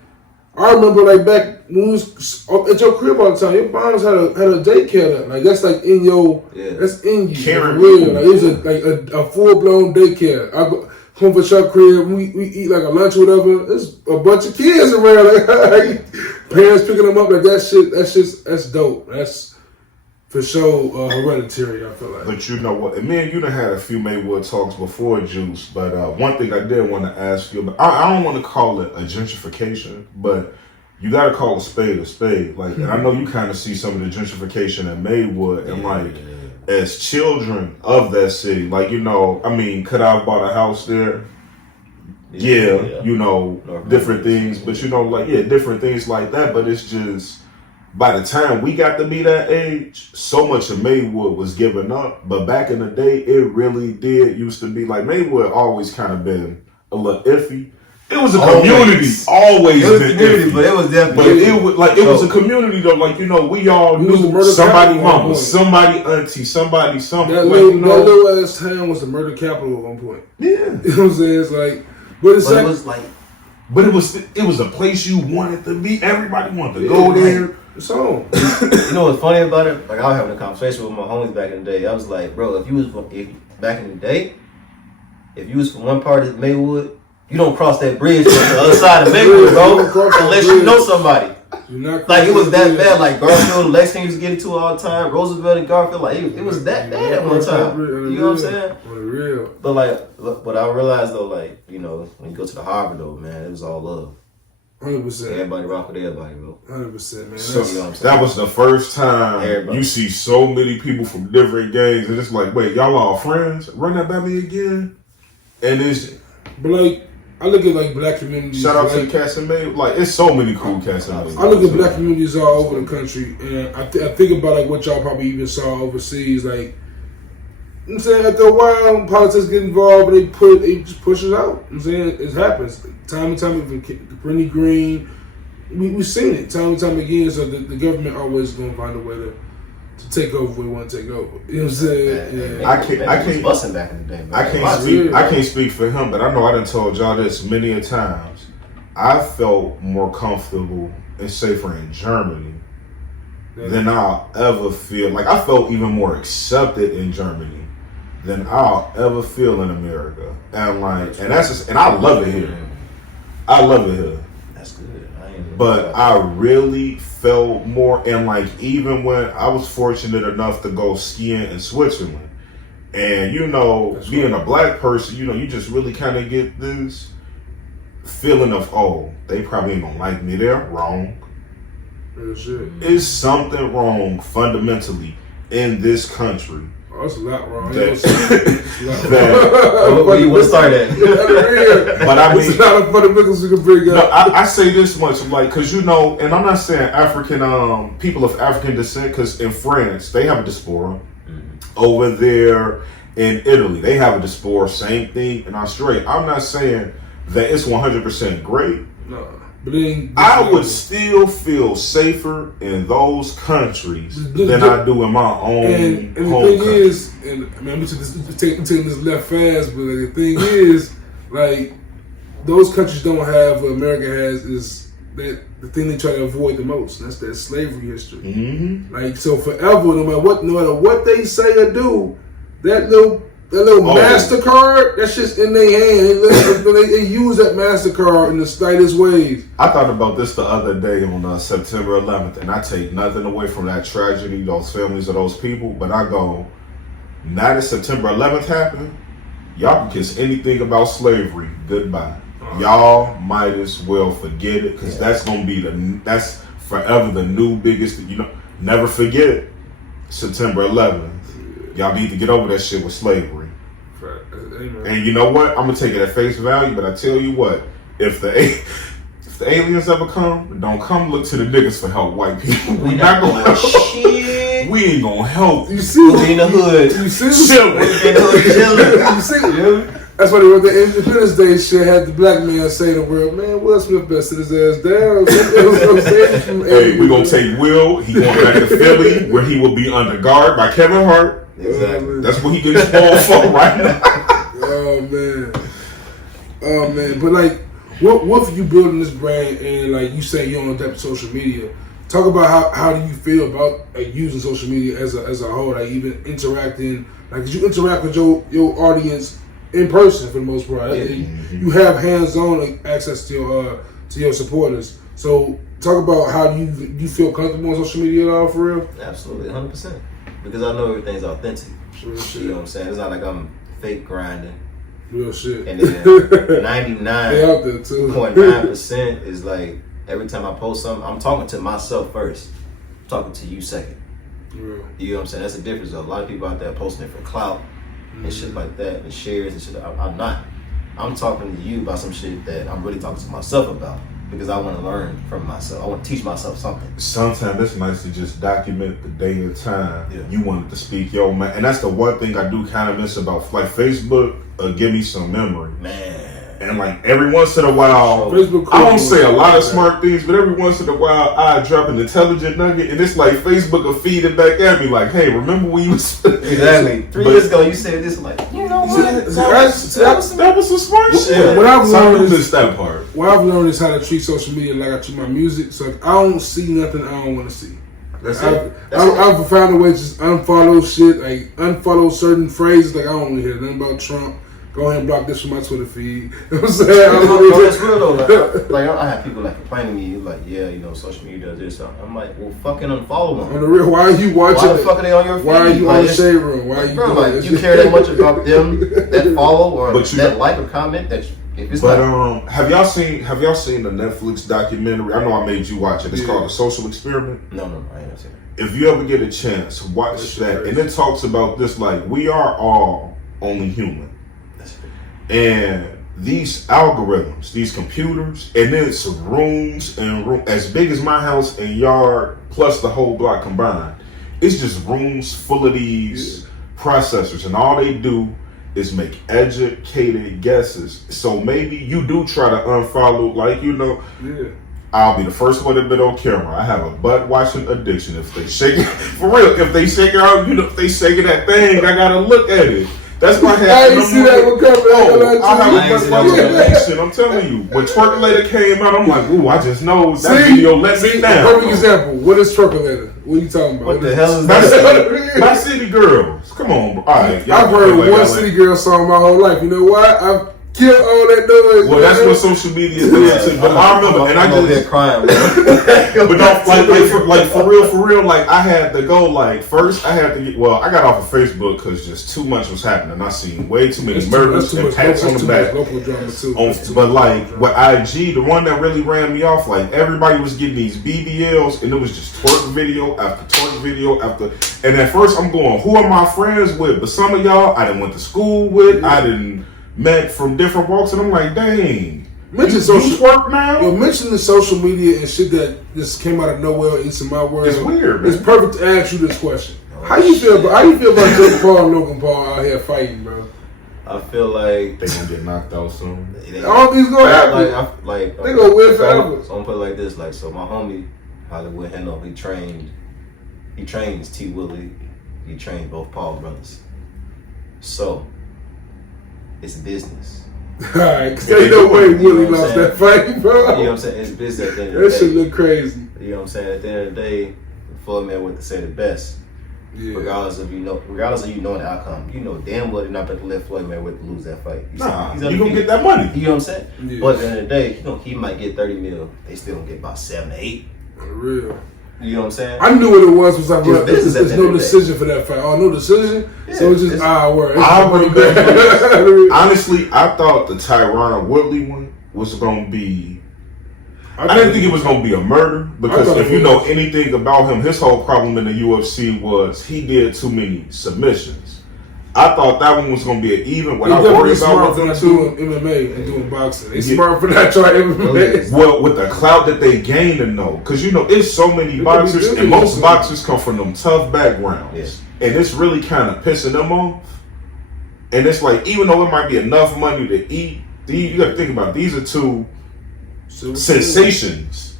I remember like back when we was at your crib all the time, your moms had a daycare there. Like that's like in your, that's in you. Caring. Like it was a full blown daycare. I go home for your crib, we eat like a lunch or whatever. There's a bunch of kids around, like parents picking them up. Like that's dope. That's for sure hereditary, I feel like. But you know what? And me and you done had a few Maywood talks before, Juice. But one thing I did want to ask you about, I don't want to call it a gentrification, but you got to call a spade a spade. Like, and I know you kind of see some of the gentrification in Maywood, and like, as children of that city, like, you know, I mean, could I have bought a house there? Yeah, you know, different things, but you know, like, different things like that. But it's just, by the time we got to be that age, so much of Maywood was given up. But back in the day, it really used to be like, Maywood always kind of been a little iffy. It was a community, always it was been community, iffy. but it was definitely. But it was a community though. Like, you know, we all knew somebody mama, somebody auntie, somebody something. That little ass town was the murder capital at one point. Yeah, you know what I'm saying? It's like, but it was a place you wanted to be. Everybody wanted to go there. It's on. You know what's funny about it? Like, I was having a conversation with my homies back in the day. I was like, bro, if back in the day, if you was from one part of Maywood, you don't cross that bridge to the other side of Maywood, bro, unless you know somebody. Like, it was that bad. Like, Garfield and Lexington used to get into all the time. Roosevelt and Garfield, like, it was that bad at one time. You know what I'm saying? Real. But, like, what I realized, though, like, you know, when you go to the Harvard, though, man, it was all love. 100%. Everybody rock with everybody, bro. 100%, man. So, you know what I'm saying? that was the first time you see so many people from different gangs, and it's like, wait, y'all all friends? Run that by me again? And it's... But, like, I look at, like, black communities. Shout out to the cats and made. Like, it's so many cool cats and made. I look at black communities all over the country, and I think about, like, what y'all probably even saw overseas. Like, you know what I'm saying? After a while, politics get involved, but they just push it out. You know what I'm saying? It happens. Time and time again. Brittany Green, we've seen it time and time again. So the government always going to find a way to take over what we want to take over. You know what I'm saying? Yeah. I can't busting back in the day, man. I can't speak for him, but I know I done told y'all this many a times. I felt more comfortable and safer in Germany than I'll ever feel. Like, I felt even more accepted in Germany than I'll ever feel in America. And like, and that's just, and I love it here. I love it here. That's good. But I really felt more, and like, even when I was fortunate enough to go skiing in Switzerland, and you know, that's being a black person, you know, you just really kind of get this feeling of, oh, they probably ain't gonna like me. They're wrong. It's something wrong fundamentally in this country. Oh, that's a lot wrong. Where you want to start at? But I mean, it's not a fundamentals you can bring up. No, I say this much, like, because you know, and I'm not saying African people of African descent, because in France they have a diaspora. Over there in Italy they have a diaspora. Same thing in Australia. I'm not saying that it's 100% great. No. But then, I would still feel safer in those countries than I do in my own and home the thing country. is, and I mean, I'm taking this left fast, but like, the thing is, like, those countries don't have what America has is that the thing they try to avoid the most. And that's that slavery history. Mm-hmm. Like, so forever, no matter what they say or do, that little MasterCard, that shit's in their hand. They use that MasterCard in the slightest ways. I thought about this the other day on September 11th, and I take nothing away from that tragedy, those families of those people, but I go, now that September 11th happened, y'all can kiss anything about slavery goodbye. Y'all might as well forget it, because that's going to be that's forever the new biggest, you know, never forget September 11th. Y'all need to get over that shit with slavery. And you know what? I'm gonna take it at face value, but I tell you what, if the aliens ever come, don't come look to the niggas for help, white people. We not gonna help. Shit. We ain't gonna help. You see? We in the hood. You see? Chilling. You see? That's why they wrote the Independence Day shit. Had the black man say to the world, man, Will Smith best sit his ass down. Hey, we gonna take Will. He going back to Philly, where he will be under guard by Kevin Hart. Exactly. That's what he gets called for right now. Oh man. But like, what for you building this brand, and like you say you don't adapt to social media? Talk about how do you feel about like using social media as a whole, like even interacting, like 'cause you interact with your audience in person for the most part. Mm-hmm. You have hands-on access to your supporters. So talk about how do you feel comfortable on social media at all, for real? Absolutely, 100%. Because I know everything's authentic. Real shit. You know what I'm saying? It's not like I'm fake grinding. Real shit. And then 99.9% is like every time I post something, I'm talking to myself first. I'm talking to you second. Real. You know what I'm saying? That's the difference. A lot of people out there posting it for clout and shit like that, and shares and shit. I'm not. I'm talking to you about some shit that I'm really talking to myself about, because I want to learn from myself. I want to teach myself something. Sometimes it's nice to just document the day and time. Yeah. You wanted to speak your man, and that's the one thing I do kind of miss about like Facebook. Give me some memory, Man. and like every once in a while, Facebook, I won't say a lot of smart things, but every once in a while I drop an intelligent nugget, and it's like Facebook will feed it back at me, like, hey, remember when you was Exactly. 3 years ago you said this, like, you know what? that was some smart shit. What I've learned is that part. What I've learned is how to treat social media like I treat my music. So if I don't see nothing I don't want to see. I've found a way to just unfollow shit, like unfollow certain phrases. Like I don't want to hear nothing about Trump. Go ahead and block this from my Twitter feed. You know what I'm saying? No, that's real though. Like I have people like complaining to me, like, yeah, you know, social media does this. I'm like, well, fucking unfollow them. On the real, why are you watching? Why the fuck are they on your feed? Why are you on the shade room? Why are you? Bro, like you care that much about them that follow or that like or comment that. If it's have y'all seen the Netflix documentary? I know I made you watch it. It's called The Social Experiment. No, I ain't seen it. If you ever get a chance, watch that. And it talks about this, like, we are all only human. And these algorithms, these computers, and then it's rooms and as big as my house and yard plus the whole block combined. It's just rooms full of these processors, and all they do is make educated guesses. So maybe you do try to unfollow, like, you know. Yeah. I'll be the first one to admit on camera. I have a butt watching addiction. If they shake it, for real, if they shake it out, you know, if they shaking that thing, I gotta look at it. That's why I ain't see that one coming. I have a butt watching addiction. I'm telling you. When Twerkulator came out, I'm like, ooh, I just know that video let me down. Perfect example. What is Twerkulator? What are you talking about? What the hell is that? My City Girls. Come on, bro. All right, I've heard one City Girl song my whole life. You know what? I've killed all that noise. Well, that's what social media is. But I remember, and I just crying. But don't, like for real. Like I had to go. Like first, I had to get. Well, I got off of Facebook because just too much was happening. I seen way too many murders and pats on the back. Local drama too. But like with IG, the one that really ran me off, like everybody was getting these BBLs, and it was just twerk video after twerk video after. And at first, I'm going, who are my friends with? But some of y'all, I didn't went to school with. I didn't met from different walks, and I'm like, dang. Mention social work now. Yo, mention the social media and shit that just came out of nowhere into my world. It's weird, man. It's perfect to ask you this question. How you feel about Jake Paul and Logan Paul out here fighting, bro? I feel like they gonna get knocked out soon. I don't think it's gonna happen. They gonna win forever. So I'm gonna put it like this: like, so my homie Hollywood Hendo, he trains T Willie, he trained both Paul brothers. So it's business. Alright, because ain't no way Willie lost that fight, bro. You know what I'm saying? It's business at the end of the day. That shit look crazy. You know what I'm saying? At the end of the day, Floyd Mayweather said it best. Yeah. Regardless of you knowing the outcome, you know damn well they're not about to let Floyd Mayweather lose that fight. He's gonna get that money. You know what I'm saying? Yeah. But at the end of the day, you know, he might get 30 mil. They still gonna get about 7 to 8. For real. You know what I'm saying? I knew what it was like, there's no decision for that fight. Oh, no decision? Yeah, so it's just, word. Honestly, I thought the Tyron Woodley one was going to be, I didn't think it was going to be a murder, because if you know anything about him, his whole problem in the UFC was he did too many submissions. I thought that one was going to be an even. What I worry about with them two, doing MMA and doing boxing. They smart for not trying MMA. Well, with the clout that they gained and know, because you know it's so many boxers, and most boxers come from them tough backgrounds, and it's really kind of pissing them off. And it's like, even though it might be enough money to eat, you got to think about it, these are two sensations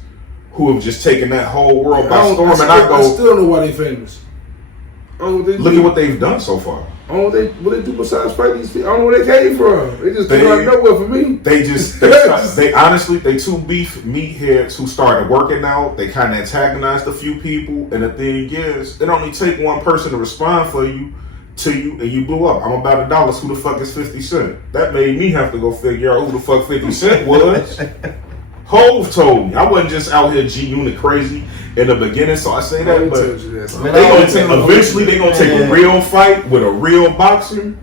who have just taken that whole world by storm. And I still don't know why they famous. Look at what they've done so far. I don't know what they do besides fight these people. I don't know where they came from. They just came out of nowhere for me. They honestly, they two beef meatheads who started working out. They kind of antagonized a few people. And the thing is, it only take one person to respond to you, and you blew up. I'm about $1. Who the fuck is 50 Cent? That made me have to go figure out who the fuck 50 Cent was. Hove told me. I wasn't just out here G-Unit crazy in the beginning, so I say that, but eventually they're going to take a real fight with a real boxer.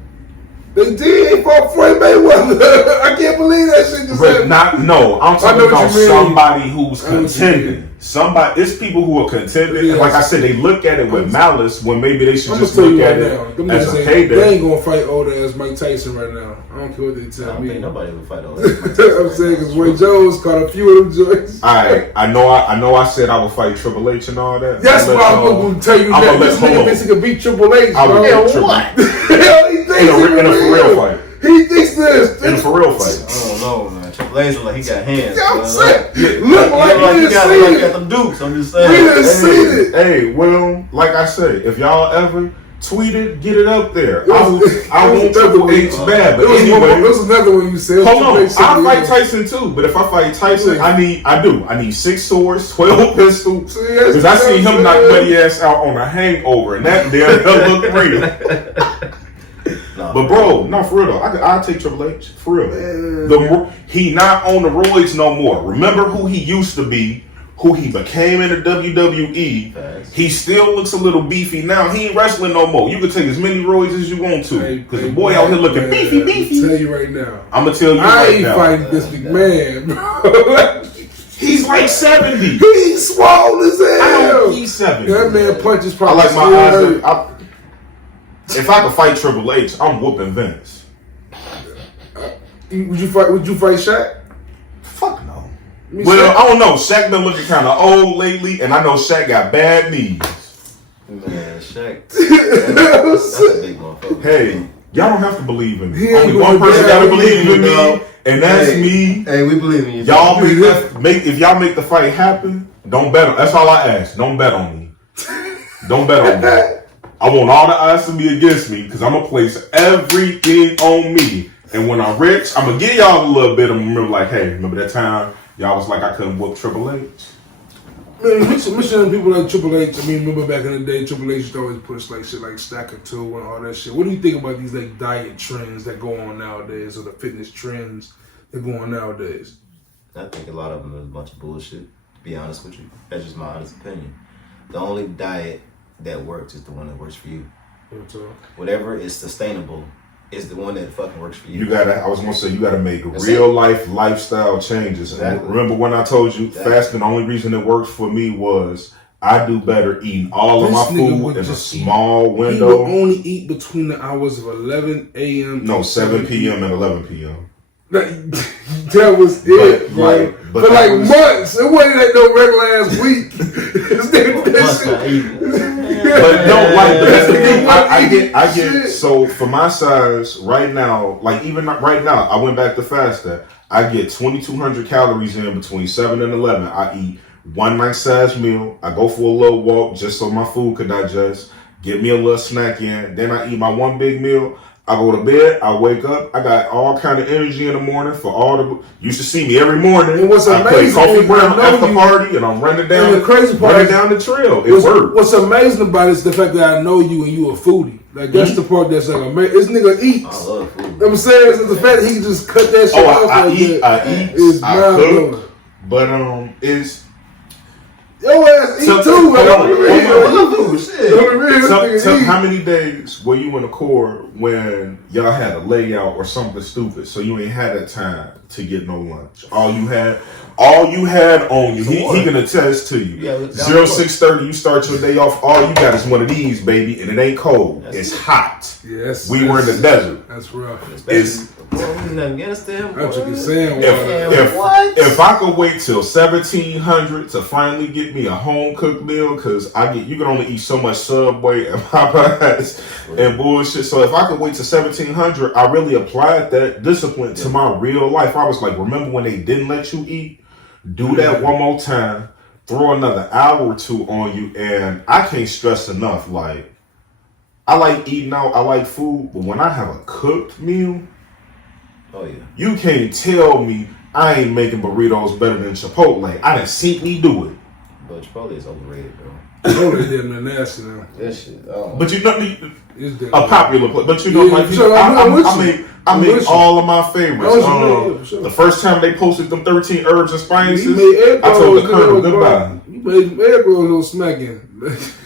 They did. They fought Floyd Mayweather. I can't believe that shit just happened. I'm talking about somebody who's contending. It's people who are contending. And like I said, they look at it with malice when maybe they should just look at it as a payday. They ain't going to fight old ass Mike Tyson right now. I don't care what they tell me. I don't think nobody will fight old ass Mike Tyson. I'm saying because Roy Jones caught a few of them joints. Alright, I know I said I would fight Triple H and all that. That's why I'm going to tell you that this nigga thinks he can beat Triple H. I would beat Triple H. In a for real fight. He thinks this. In a for real fight. I don't know, man. Triple H look like he got hands. Yeah, I'm saying. Look like he got them dukes. I'm just saying. We done seen it. Hey, well, like I said, if y'all ever tweet it, get it up there. I won't Triple H bad, but anyway. There was another one you said. Hold on, I fight Tyson too, but if I fight Tyson, I need 6 swords, 12 pistols, because I see him knock buddy ass out on a hangover, and that look real. No, But bro, no, for real though, I'll take Triple H for real. He not on the roids no more. Remember who he used to be, who he became in the WWE. Facts. He still looks a little beefy now. He ain't wrestling no more. You can take as many roids as you want to, because the boy out here looking beefy. I'll tell you right now. I'm gonna tell you I right ain't now. fighting this McMahon, bro. He's like 70. He's swole as hell. He's 70. That man punches I probably. like my eyes. If I could fight Triple H, I'm whooping Vince. Would you fight Shaq? Fuck no. Well, I don't know. Shaq been looking kind of old lately, and I know Shaq got bad knees. Man, Shaq. That's a big motherfucker. Hey, y'all don't have to believe in me. He ain't Only one going person down. got to believe in me, and that's me. Hey, we believe in you. Y'all if y'all make the fight happen, don't bet on. That's all I ask. Don't bet on me. Don't bet on me. I want all the odds to be against me, because I'm gonna place everything on me. And when I'm rich, I'm gonna give y'all a little bit of remember, like, hey, remember that time y'all was like I couldn't whoop Triple H? Man, mentioning people like Triple H. I mean, remember back in the day, Triple H used to always push like shit like Stacker 2 and all that shit. What do you think about these like diet trends that go on nowadays, or the fitness trends that go on nowadays? I think a lot of them is a bunch of bullshit, to be honest with you. That's just my honest opinion. The only diet that works is the one that works for you. Whatever is sustainable is the one that fucking works for you. I was gonna say, you gotta make real life lifestyle changes. Exactly. And remember when I told you fasting, the only reason it works for me was I do better eating all of my food in a small window. He will only eat between the hours of 11 a.m. No, 7 p.m. and 11 p.m. That was it, bro. For like months. It wasn't like no regular ass week. But no, like that's the thing. I get so for my size right now, like even right now, I went back to fasting. I get 2,200 calories in between 7 and 11. I eat one nice size meal. I go for a little walk just so my food could digest. Get me a little snack in. Then I eat my one big meal. I go to bed, I wake up, I got all kind of energy in the morning for all the. You should see me every morning. And what's amazing, I play Coffee Brown after party, and I'm running down. And the crazy part running down the trail. It works. What's amazing about it is the fact that I know you and you a foodie. Like that's the part that's like amazing. This nigga eats. I love food. You know what I'm saying? So the fact that he can just cut that shit off I like eat, that I cook, but it's. Your ass eat too, man. How many days were you in the Corps when y'all had a layout or something stupid, so you ain't had that time to get no lunch? All you had on you, he can attest to you. 06:30, you start your day off. All you got is one of these, baby, and it ain't cold. It's hot. Yes, we were in the desert. That's rough. If I could wait till 1700 to finally get me a home cooked meal, because you can only eat so much Subway and Popeyes and bullshit. So if I could wait till 1700, I really applied that discipline to my real life. I was like, remember when they didn't let you eat? Do that one more time. Throw another hour or two on you, and I can't stress enough. Like, I like eating out. I like food, but when I have a cooked meal. Oh yeah. You can't tell me I ain't making burritos better than Chipotle. I done seen me do it. But Chipotle is overrated, bro. Chipotle damn near nasty now. That shit. But you know, a popular place. But you know, I make all of my favorites. The first time they posted them 13 herbs and spices, I told the Colonel goodbye. You made egg rolls smacking.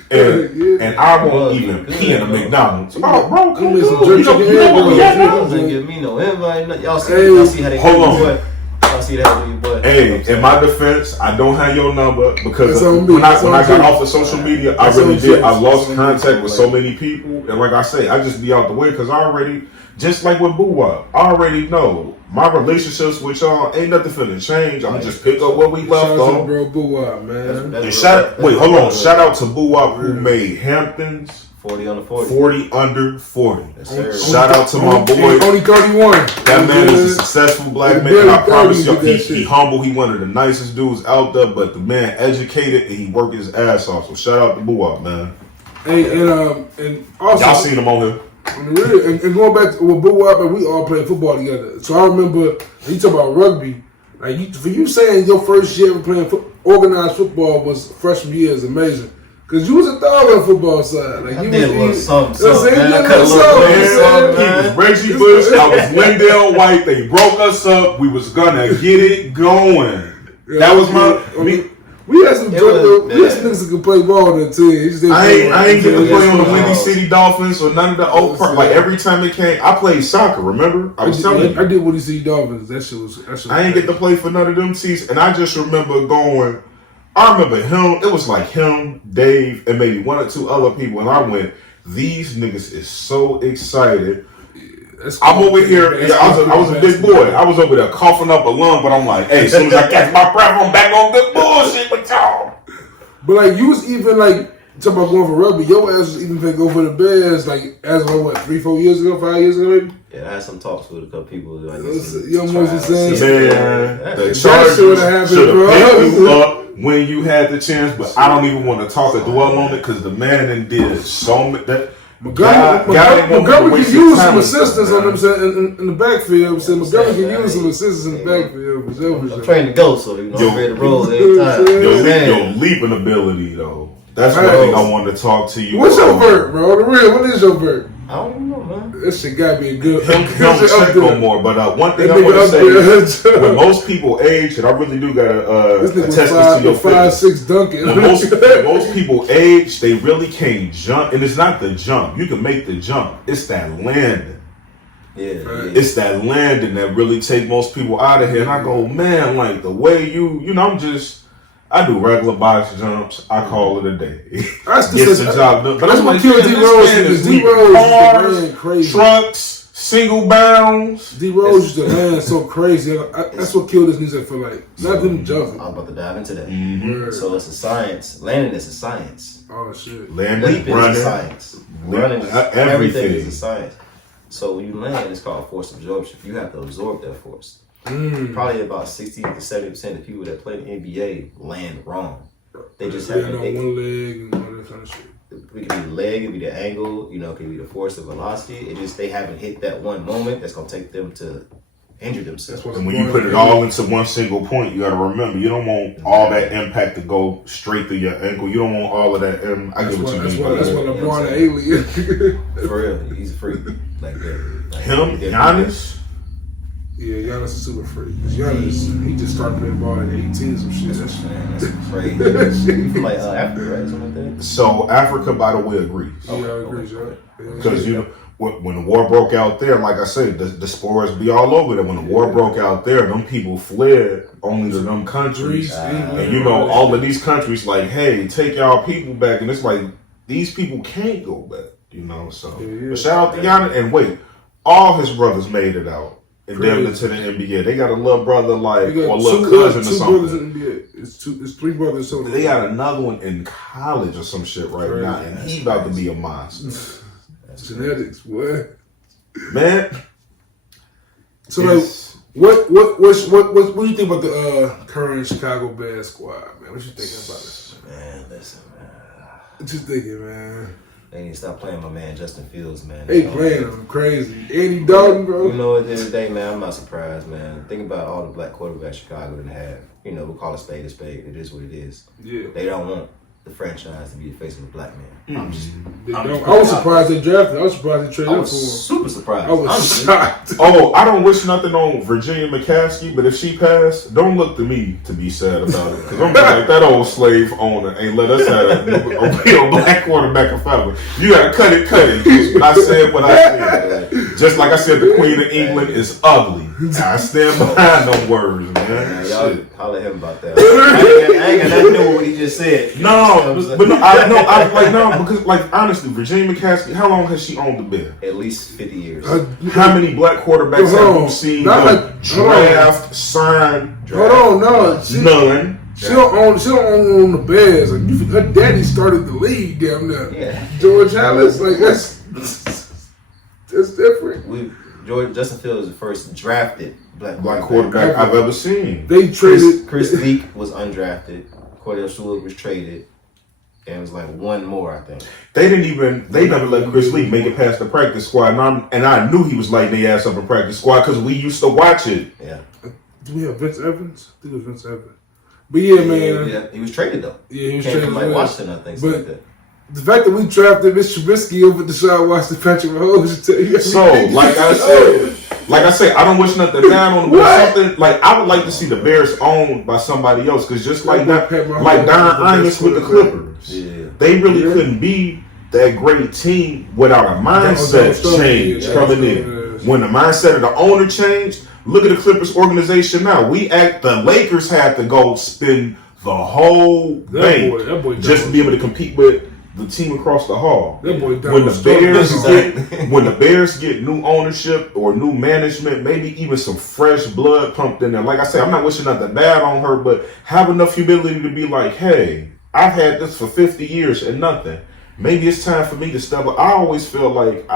And I won't even pee in a McDonald's. Oh, bro, come on. Don't give me no invite. Y'all see how they hold on. Y'all see that with your butt. Hey, in my defense, I don't have your number because when I got off of social media, I really did. I lost contact with so many people, and like I say, I just be out the way because I already, just like with Boo-Wop, I already know my relationships with y'all ain't nothing finna change. I'm just pick up where we left off. Bro, Boo-Wop, man. And shout out to Boo-Wop who made Hamptons 40 under 40. 40 under 40. Yes, shout out to my boy. Only 31. That man is a successful black man. And I promise you, he humble. He one of the nicest dudes out there. But the man educated and he worked his ass off. So shout out to Boo-Wop, man. And also y'all seen him on here. And going back to with Boo-Wop, and we all played football together. So I remember you talk about rugby. Like for you saying your first year of playing organized football was freshman year is amazing. Cause you was a dog on the football side. Like you did a little something, man. I cut a little He was Reggie Bush. I was Lindell White. They broke us up. We was gonna get it going. Yeah, that was my. We had some niggas that could play ball on that team. I ain't getting to play on the Windy City Dolphins or none of the old like every time it came, I played soccer. Remember, I did Windy City Dolphins. That shit was. I ain't get to play for none of them teams, and I just remember going. I remember him. It was like him, Dave, and maybe one or two other people, and I went. These niggas is so excited. I'm over here. I was a big boy. I was over there coughing up a lung, but I'm like, hey, as soon as I catch my breath, I'm back on good bullshit with y'all. But like, you was even like talking about going for rugby. Your ass was even finna go for the Bears. Like as of what, 3-4 years ago, 5 years ago, maybe. Yeah, I had some talks with a couple people. Like, you almost saying, man, the Chargers should have picked you up when you had the chance, but I don't even want to talk or dwell on it because the man did so much that. Montgomery can use some assistance on them in the backfield. Montgomery can use some assistance in the backfield. I'm trying to go, so you know, I'm ready to roll every time. Your leaping ability, though. That's one thing I wanted to talk to you. What's your vert, bro? The real, what is your vert? I don't know, man. This shit gotta be a good. Don't check no more. But one thing I want to say is, when most people age, and I really do gotta attest this to your 5'6" Duncan. When most people age, they really can't jump, and it's not the jump. You can make the jump. It's that landing. Yeah. It's that landing that really take most people out of here. And I go, man, like the way you know, I do regular box jumps. I call it a day. Gets the job done. But that's what killed D Rose. D Rose crazy. Trucks, single bounds. D Rose used to land so crazy. That's what killed his knees. I feel like not them jumping. I'm about to dive into that. Mm-hmm. So it's a science. Landing is a science. Oh shit. Landing, running is a science. Running is everything is a science. So when you land, it's called force absorption. You have to absorb that force. Probably about 60 to 70% of people that play in the NBA land wrong. They just have one leg and all that kind of shit. It could be the leg, it could be the angle, you know, it could be the force, the velocity. It just they haven't hit that one moment that's gonna take them to injure themselves. And when you put it all into one single point, you got to remember you don't want all that impact to go straight to your ankle. You don't want all of that. I get what you mean. That's why LeBron an alien. For real, he's a freak like that. Like, him, Giannis. Yeah, Giannis is super freak. Giannis, he just started playing ball at 18 or some shit. That's crazy. You from like Africa, right? Something like that? So Africa, by the way, agrees. Yeah, I agree, right? Because you know, when the war broke out there, like I said, the spores be all over there. When the war broke out there, them people fled only to them countries. And you know, all of these countries like, hey, take y'all people back. And it's like, these people can't go back, you know? So but shout out to Giannis. And wait, all his brothers made it out. And then into the NBA. They got a little brother like, or a little cousin or something. Two brothers in the NBA. It's three brothers. So they got another one in college or some shit right now. And he about to be a monster. Genetics, what? Man. So like, what do you think about the current Chicago Bears squad, man? What you thinking about it? Man, listen, man. What you thinking, man? They need to stop playing my man Justin Fields, man. They playing him crazy. Andy Dalton, bro. You know, at the end of the day, man, I'm not surprised, man. Think about all the black quarterbacks Chicago didn't have. You know, we'll call a spade a spade. It is what it is. Yeah. They don't want the franchise to be the face of a black man. I was surprised they drafted. I was surprised they traded up for him. Super surprised. I was shocked. Oh, I don't wish nothing on Virginia McCaskey, but if she passed, don't look to me to be sad about it. Because I'm like, that old slave owner ain't let us have a real black quarterback in forever. You gotta cut it. But I said what I said. Just like I said, the Queen of England is ugly. I stand behind them words, man. Y'all holler at him about that. I ain't got nothing to do with what he just said. No, but no, because like honestly, Virginia McCaskey, how long has she owned the Bears? At least 50 years. How many black quarterbacks have you seen draft, sign? Hold on, no, none. She don't own the Bears. Like, her daddy started the league, damn near. Yeah. George Hallis, like that's different. Justin Fields is the first drafted black quarterback I've ever seen. They traded Chris Leak was undrafted. Cordell Stewart was traded. And it was like one more, I think. They never let Chris Lee make it past the practice squad. And I knew he was lighting their ass up in practice squad because we used to watch it. Yeah. Do we have Vince Evans? I think it was Vince Evans. But yeah, man. Yeah, he was traded though. Yeah, he was came traded from like as well. Washington, I think. But like that. the fact that we drafted Mr. Trubisky over Deshaun Watson, Patrick Mahomes, so like I said, I don't wish nothing bad on him. But something like I would like to see the Bears owned by somebody else, because just like that, like Darren Amos with the Clippers, they really couldn't be that great team without a mindset change coming in. When the mindset of the owner changed, look at the Clippers organization now. The Lakers had to go spend the whole bank just to be able to compete with the team across the hall. When the Bears get new ownership or new management, maybe even some fresh blood pumped in there. Like I said, I'm not wishing nothing bad on her, but have enough humility to be like, hey, I've had this for 50 years and nothing. Maybe it's time for me to step up. I always feel like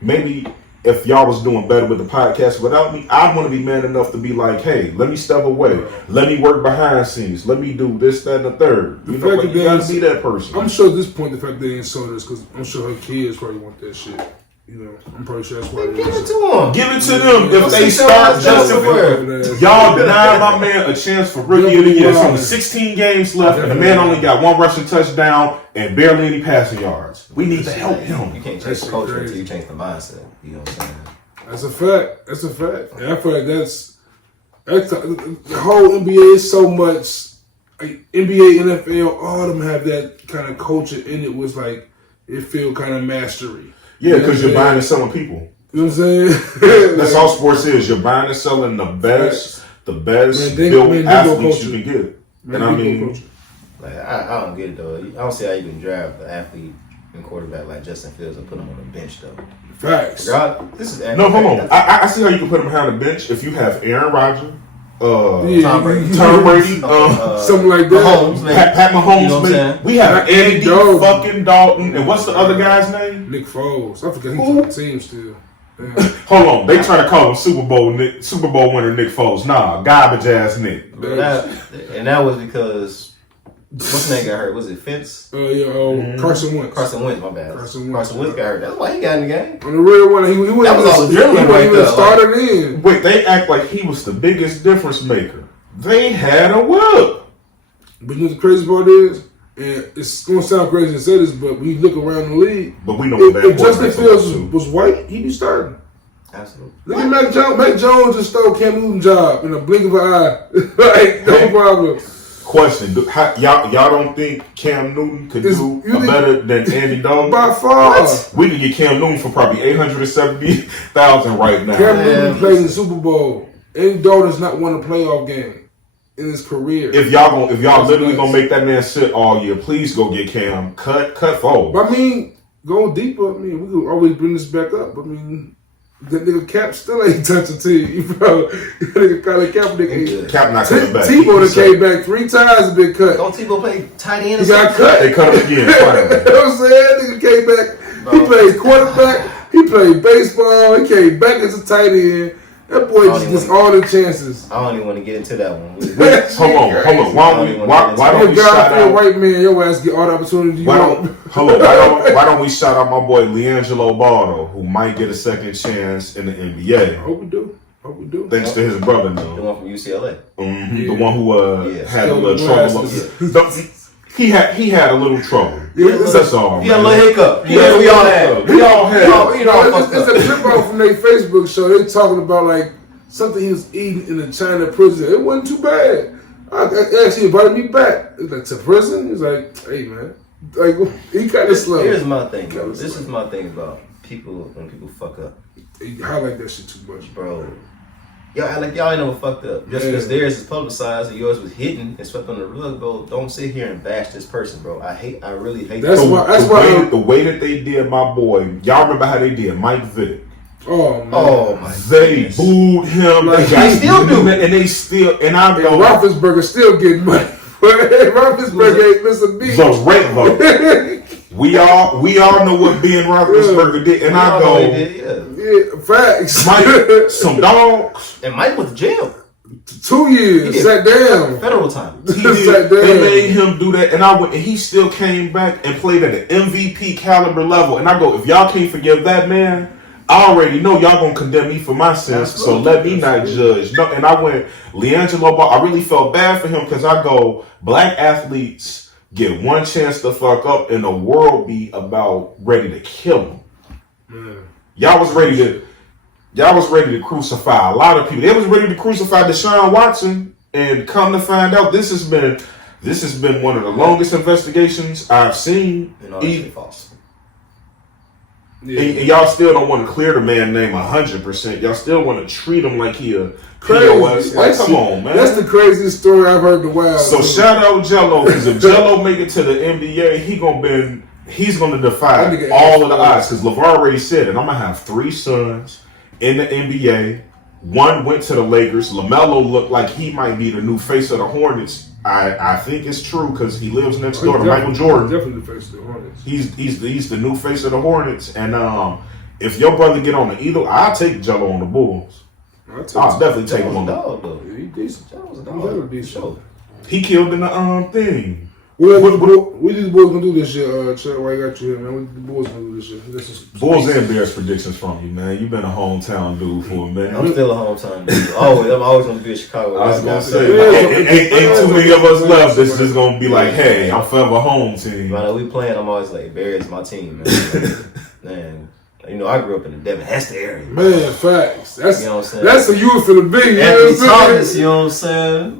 maybe if y'all was doing better with the podcast without me, I'd want to be man enough to be like, hey, let me step away. Let me work behind scenes. Let me do this, that, and the third. You gotta be that person. I'm sure at this point, the fact they ain't sold this, because I'm sure her kids probably want that shit. You know, I'm pretty sure that's why. Give it to them. Give it to them. If they start justifying, y'all deny my man a chance for rookie of the year. There's only 16 games left, and the man only got 1 rushing touchdown and barely any passing yards. We need to help him. You can't change the culture until you change the mindset. You know what I'm saying? That's a fact. That's a fact. And I feel like that's the whole NBA is so much. Like NBA, NFL, all of them have that kind of culture in it. Was like it feel kind of mastery. Yeah, because you're buying and selling people. You know what I'm saying? That's all sports is. You're buying and selling the best built athletes you can get. And I mean, like I don't get it though. I don't see how you can draft an athlete and quarterback like Justin Fields and put him on the bench though. Facts. This is no, hold on. I see how you can put him behind the bench if you have Aaron Rodgers, Tom Brady, something like that. Mahomes, Pat Mahomes, you know man. We have Andy fucking Dalton, and what's the other guy's name? Nick Foles. I forget he's on the team still. Hold on, they try to call him Super Bowl winner Nick Foles. Nah, garbage ass Nick. And that was because what's his name got hurt? Was it Fitz? Carson Wentz. Carson Wentz, my bad. Carson Wentz got hurt. That's why he got in the game. On the real one, he that was all adrenaline right there. Started in. Wait, they act like he was the biggest difference maker. They had a whip. But you know the crazy part is, and it's gonna sound crazy to say this, but when you look around the league, but we know if Justin Fields was white, he'd be starting. Absolutely. Look at Mac Jones. Mac Jones just stole Cam Newton's job in a blink of an eye. Like, no problem. Question: y'all don't think Cam Newton could do better than Andy Dalton? By far, we could get Cam Newton for probably $870,000 right now. Cam Newton played in the Super Bowl. Andy Dalton's not won a playoff game in his career. If y'all literally gonna make that man sit all year, please go get Cam. Cut Foles. But I mean, going deeper. I mean, we could always bring this back up. I mean, that nigga Cap still ain't touch a team, bro. That nigga Colin Kaepernick. Cap not coming back. Tebow came back 3 times and been cut. Don't Tebow play tight end? He got cut. They cut him again. You know what I'm saying? Nigga came back. Bro. He played quarterback. He played baseball. He came back as a tight end. That boy just gets all the chances. I don't even want to get into that one. Hold on. Why don't we shout out white man? Your ass get all the opportunity. Why don't we shout out my boy LiAngelo Ball, who might get a second chance in the NBA? I hope we do. Thanks to his brother, though. The one from UCLA. The one who had a little trouble. He had a little trouble. That's all. He had a little hiccup. Yeah, we all had. It's a clip out from their Facebook show. They talking about like something he was eating in a China prison. It wasn't too bad. I actually invited me back. It's like to prison. He's like, hey man, like he kind of slow. Here's my thing, bro. This is my thing about people when people fuck up. I highlight that shit too much, bro. Y'all act like y'all ain't never fucked up. Just because theirs is publicized and yours was hidden and swept under the rug, bro. Don't sit here and bash this person, bro. I really hate that. The way that they did my boy, y'all remember how they did Mike Vick. Oh, man. Oh my! They booed him. Like, they still do, and I go. Roethlisberger still getting money. Roethlisberger ain't missing a beat. So we all know what Ben Roethlisberger did, and I go. Yeah, facts. Mike, some dogs. And Mike went to jail. 2 years, sat down. Federal time. They made him do that, and he still came back and played at an MVP caliber level. And I go, if y'all can't forgive that man, I already know y'all gonna condemn me for my sins, so let me not judge. No, and I went LiAngelo Ball. I really felt bad for him because I go, black athletes get one chance to fuck up, and the world be about ready to kill them. Man. Y'all was ready to crucify a lot of people. They was ready to crucify Deshaun Watson, and come to find out, this has been one of the longest investigations I've seen. And all that false. Yeah. And y'all still don't want to clear the man name 100%. Y'all still want to treat him like he a POS. Like, come on, man. That's the craziest story I've heard in a while. So shout out Jello, because if Jello make it to the NBA, he's gonna defy all of the odds. Because LeVar already said it. I'm gonna have 3 sons in the NBA. One went to the Lakers. LaMelo looked like he might be the new face of the Hornets. I think it's true because he lives next door to Michael Jordan. Definitely the face of the Hornets. He's the new face of the Hornets. And if your brother get on the Eagle, I'll take Jello on the Bulls. I'll definitely take him on the Bulls. He decent. Jello was a dog. Sure. He killed in the thing. What these boys gonna do this year, Chuck? Why I got you here, man? What the boys gonna do this year? Bulls and Bears predictions from you, man. You've been a hometown dude for a minute. I'm still a hometown dude. I'm always gonna be in Chicago. I was gonna say, ain't too many of us left. This is gonna be like, hey, I'm forever home team. When we playing, I'm always like, Bears my team, man. Man. You know, I grew up in the Devin Hester area. Man, facts. That's, you know what I'm saying? That's a youth for the big. Anthony Thomas, you know what I'm saying?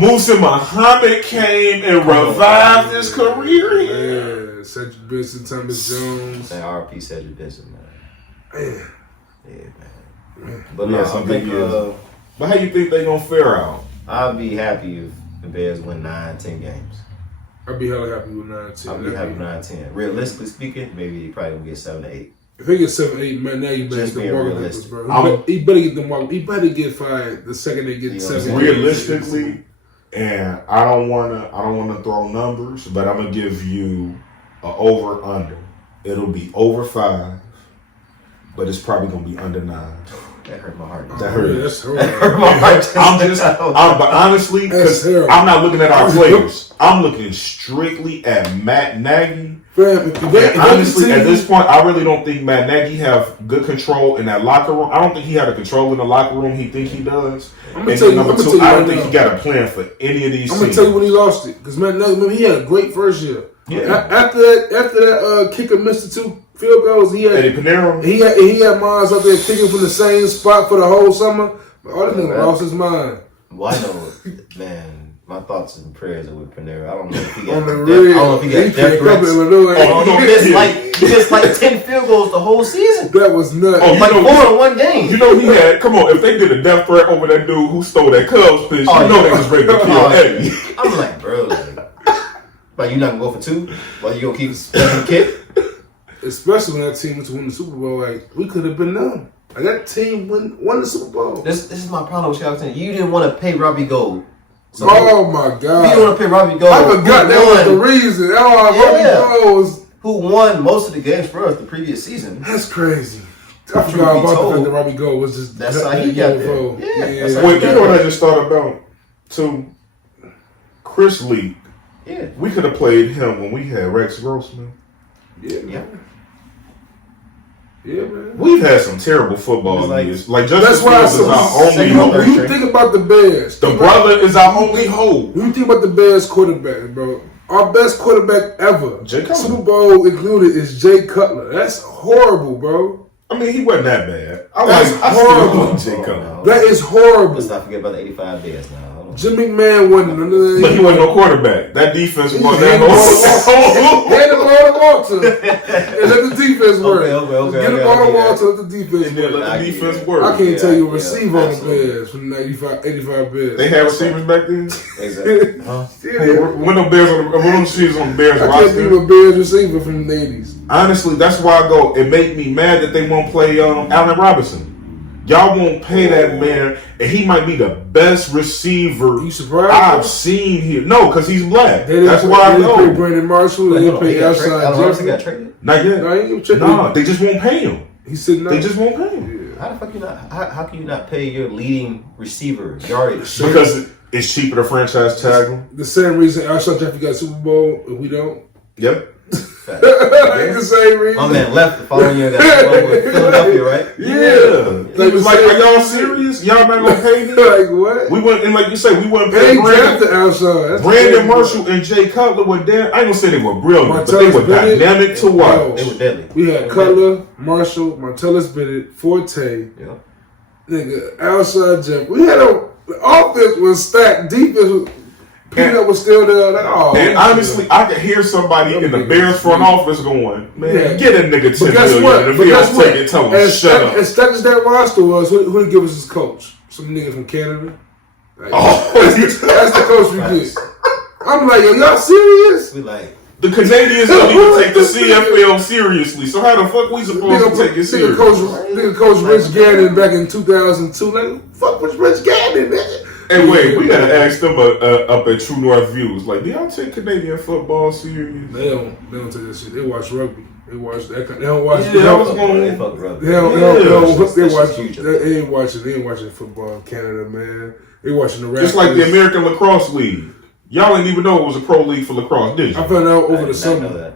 Musa Muhammad came and revived his career here. Yeah, Cedric Benson, Thomas Jones. And R.P. Cedric Benson, man. Yeah, man. But yeah, no, I think. But how you think they gonna fare out? I'll be happy if the Bears win 9-10 games. I'd be hella happy with 9-10. I'd be happy with 9-10. Realistically speaking, maybe you probably gonna get 7-8. If he gets 7-8, man, now you better get the walking papers, bro. He better get them walking. He better get fired the second they get 7. Realistically, and I don't wanna throw numbers, but I'm gonna give you an over under. It'll be over 5, but it's probably gonna be under 9. That hurt my heart. That hurt. Yeah, that's but honestly, because I'm not looking at our players. I'm looking strictly at Matt Nagy. Honestly, at this point, I really don't think Matt Nagy have good control in that locker room. I don't think he had a control in the locker room he think he does. And number 2, I don't think he got a plan for any of these I'm going to tell you when he lost it. Because Matt Nagy, remember, he had a great first year. Yeah. After that kicker missed the 2 field goals, he had Eddie Pinero. He had Miles up there kicking from the same spot for the whole summer. But all that nigga lost his mind. Well, I know, man. My thoughts and prayers are with Pinero. I don't know if he got I don't know if he got death threats. He missed like 10 field goals the whole season. That was nuts. Oh, like 4 in one game. You know he had. Come on, if they did a death threat over that dude who stole that Cubs pitch, you know they was ready to kill Eddie. I'm like, bro, like you not gonna go for 2? Like you gonna keep the kick? Especially when that team went to win the Super Bowl, like we could have been them. Like that team won the Super Bowl. This is my problem with Chicago. You didn't want to pay Robbie Gould. So oh my God! You didn't want to pay Robbie Gould. I forgot that was the reason. Robbie Gould was who won most of the games for us the previous season. That's crazy. I forgot about the fact that Robbie Gould was just. That's how he got there. Well, you know what I just thought about too? Chris Lee. Yeah. We could have played him when we had Rex Grossman. Yeah, man. We've had some terrible football years. Like that's why is our only hope. When you think about the Bears, the brother is our only hope. When you think about the Bears quarterback, bro, our best quarterback ever, Super Bowl included, is Jay Cutler. That's horrible, bro. I mean, he wasn't that bad. That's horrible. Jay Cutler. That is horrible. Let's not forget about the 85 Bears now. Jim McMahon wasn't. But he wasn't no quarterback. That defense wasn't that Get the ball to Walter and let the defense work. Okay, get the ball to Walter, let the defense work. Let the defense work. I can't tell you a receiver on the Bears from the 85 Bears. They had receivers back then? Exactly. When the Bears on the Bears I can't think of a Bears receiver from the 80s. Honestly, that's why I go, it made me mad that they won't play Allen Robinson. Y'all won't pay that man, and he might be the best receiver I've seen here. No, because he's black. That's why I know. They pay Brandon Marshall. They pay outside Jeffrey. Got traded? Not yet. No, they just won't pay him. He said no. They just won't pay him. How the fuck you not? How can you not pay your leading receiver yardage? Because it's cheaper to franchise tag him. The same reason Alshon Jeffrey got Super Bowl, if we don't. Yep. Like the same reason. My man left the following year. Got Philadelphia, right? Yeah. He was like, "Are y'all serious? Y'all not gonna pay me?" Like what? We went and like you say, we wouldn't They pay Brandon. outside. Brandon Marshall and Jay Cutler were damn. I ain't gonna say they were brilliant, but they were dynamic to watch. They were deadly. We had Cutler, Marshall, Martellus Bennett, Forte, nigga, outside jump. We had the offense was stacked, defense was. Peanut was still there. Like, oh, and honestly, I could hear somebody in the Bears front office going, "Man, get a nigga $10 million and we don't take it. Tell him shut up." As stacked as that roster was, who give us his coach? Some nigga from Canada. Like, that's the coach we get. I'm like, yo, y'all serious? We like. The Canadians don't even take the CFL seriously, so how the fuck we supposed to take it serious? Nigga coach Rich Gannon back in 2002. Like, fuck was Rich Gannon, nigga? Hey, wait, we gotta ask them up at True North Views. Like, do y'all take Canadian football serious? They don't take that shit. They watch rugby. They watch that. They don't watch. Yeah, I was going. They fuck rugby. They ain't watching football in Canada, man. They watching the Raptors. Just like the American Lacrosse League. Y'all didn't even know it was a pro league for lacrosse, did you? I found out over the summer.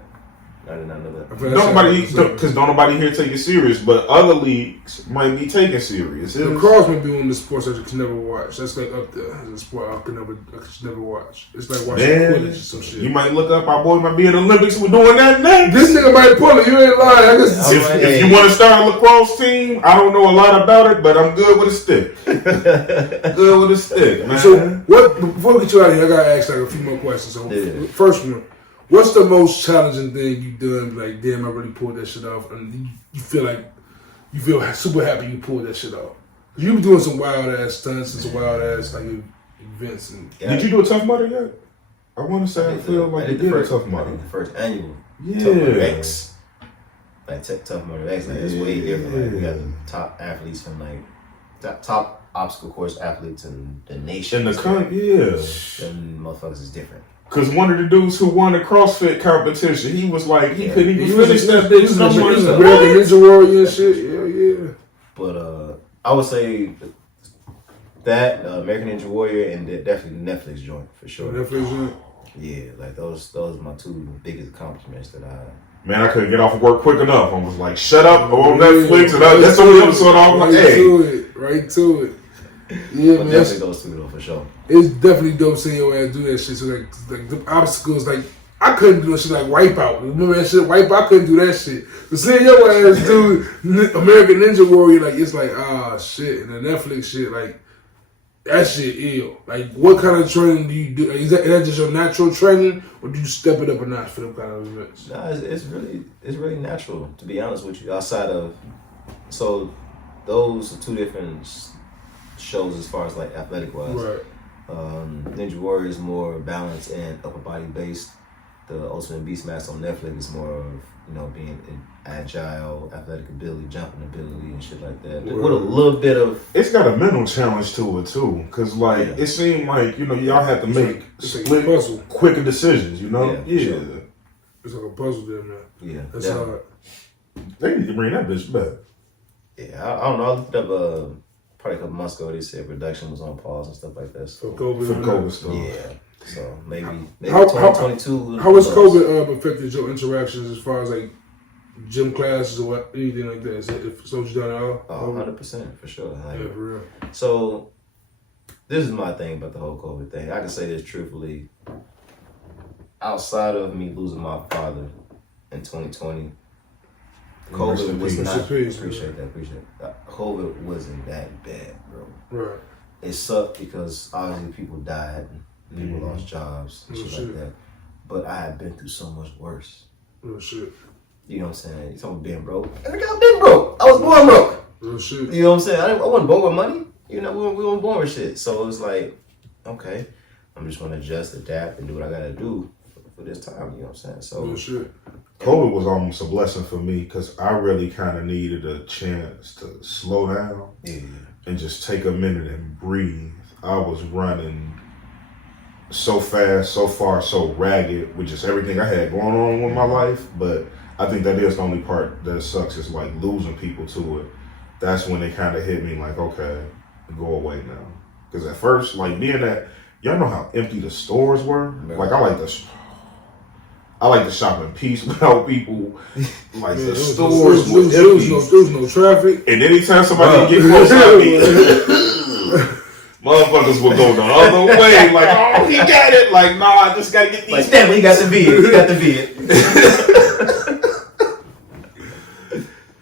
I did not know that. Because don't nobody here take it serious, but other leagues might be taking serious. Lacrosse might be one of the sports that you can never watch. That's like up there. It's a sport I could never watch. It's like watching Quidditch or some shit. You might look up, our boy might be in the Olympics. We're doing that next. This nigga might pull it. You ain't lying. If you want to start a lacrosse team, I don't know a lot about it, but I'm good with a stick. Good with a stick, man. So before we get you out of here, I gotta ask like a few more questions. So first one. What's the most challenging thing you've done? Like, damn, I really pulled that shit off, and you feel super happy you pulled that shit off. You been doing some wild ass stunts and some wild ass like events. And did you do a Tough Mudder yet? I want to say I feel like you did a Tough Mudder. The first annual Tough Mudder X. Like Tough Mudder X, like it's way different. Like, we got the top athletes from like top obstacle course athletes in the nation. In the country, Them motherfuckers is different. Because one of the dudes who won the CrossFit competition, he was like, he couldn't even finish that bitch. He was American Ninja Warrior and shit. Yeah. But I would say that American Ninja Warrior and definitely the Netflix joint for sure. Netflix joint? Yeah, like those are my two biggest accomplishments that I. Man, I couldn't get off of work quick enough. I was like, shut up, go on Netflix. And that's the only episode I was like, hey. Right to it. Yeah, man. Definitely those two though, for sure. It's definitely dope seeing your ass do that shit. So like the obstacles, like I couldn't do that shit like Wipeout. Remember that shit, Wipeout? I couldn't do that shit. But seeing your ass do American Ninja Warrior, like it's like shit. And the Netflix shit, like that shit ill. Like what kind of training do you do? Is that just your natural training, or do you step it up a notch for them kind of events? Nah, it's really natural, to be honest with you. Outside of those are two different shows as far as like athletic wise. Right. Ninja Warrior is more balanced and upper body based. The Ultimate Beastmaster on Netflix is more of being agile, athletic ability, jumping ability, and shit like that. Right. With a little bit of. It's got a mental challenge to it too, because it seemed like y'all had to make quicker decisions. Yeah. Sure. It's like a puzzle there, man. Yeah, that's hard. They need to bring that bitch back. Yeah, I don't know. I looked up probably a couple months ago. They said production was on pause and stuff like that. So. For COVID stuff. Yeah. So maybe 2022. How has COVID affected your interactions as far as like gym classes or anything like that? Is it slowed you down at all? 100% for sure. Like, yeah, for real. So this is my thing about the whole COVID thing. I can say this truthfully. Outside of me losing my father in 2020, COVID was not. Appreciate that. COVID wasn't that bad, bro. Right. It sucked because obviously people died, people lost jobs and shit like that. But I had been through so much worse. Real shit. You know what I'm saying? You're talking about being broke. And I got been broke. I was born broke. Real shit. You know what I'm saying? I wasn't born with money. We weren't born with shit. So it was like, okay, I'm just gonna adjust, adapt, and do what I gotta do for this time. You know what I'm saying? So real shit. COVID was almost a blessing for me because I really kind of needed a chance to slow down and just take a minute and breathe. I was running so fast, so far, so ragged with just everything I had going on with my life. But I think that is the only part that sucks is like losing people to it. That's when it kind of hit me like, okay, go away now. Because at first, like being that, y'all know how empty the stores were? Like I like the I like to shop in peace without people. Like the stores there was no traffic. And anytime somebody get close to me, motherfuckers will go the other way. Like, oh, he got it. Like, nah, I just gotta get these. Like, damn, he got the vid. He got the vid.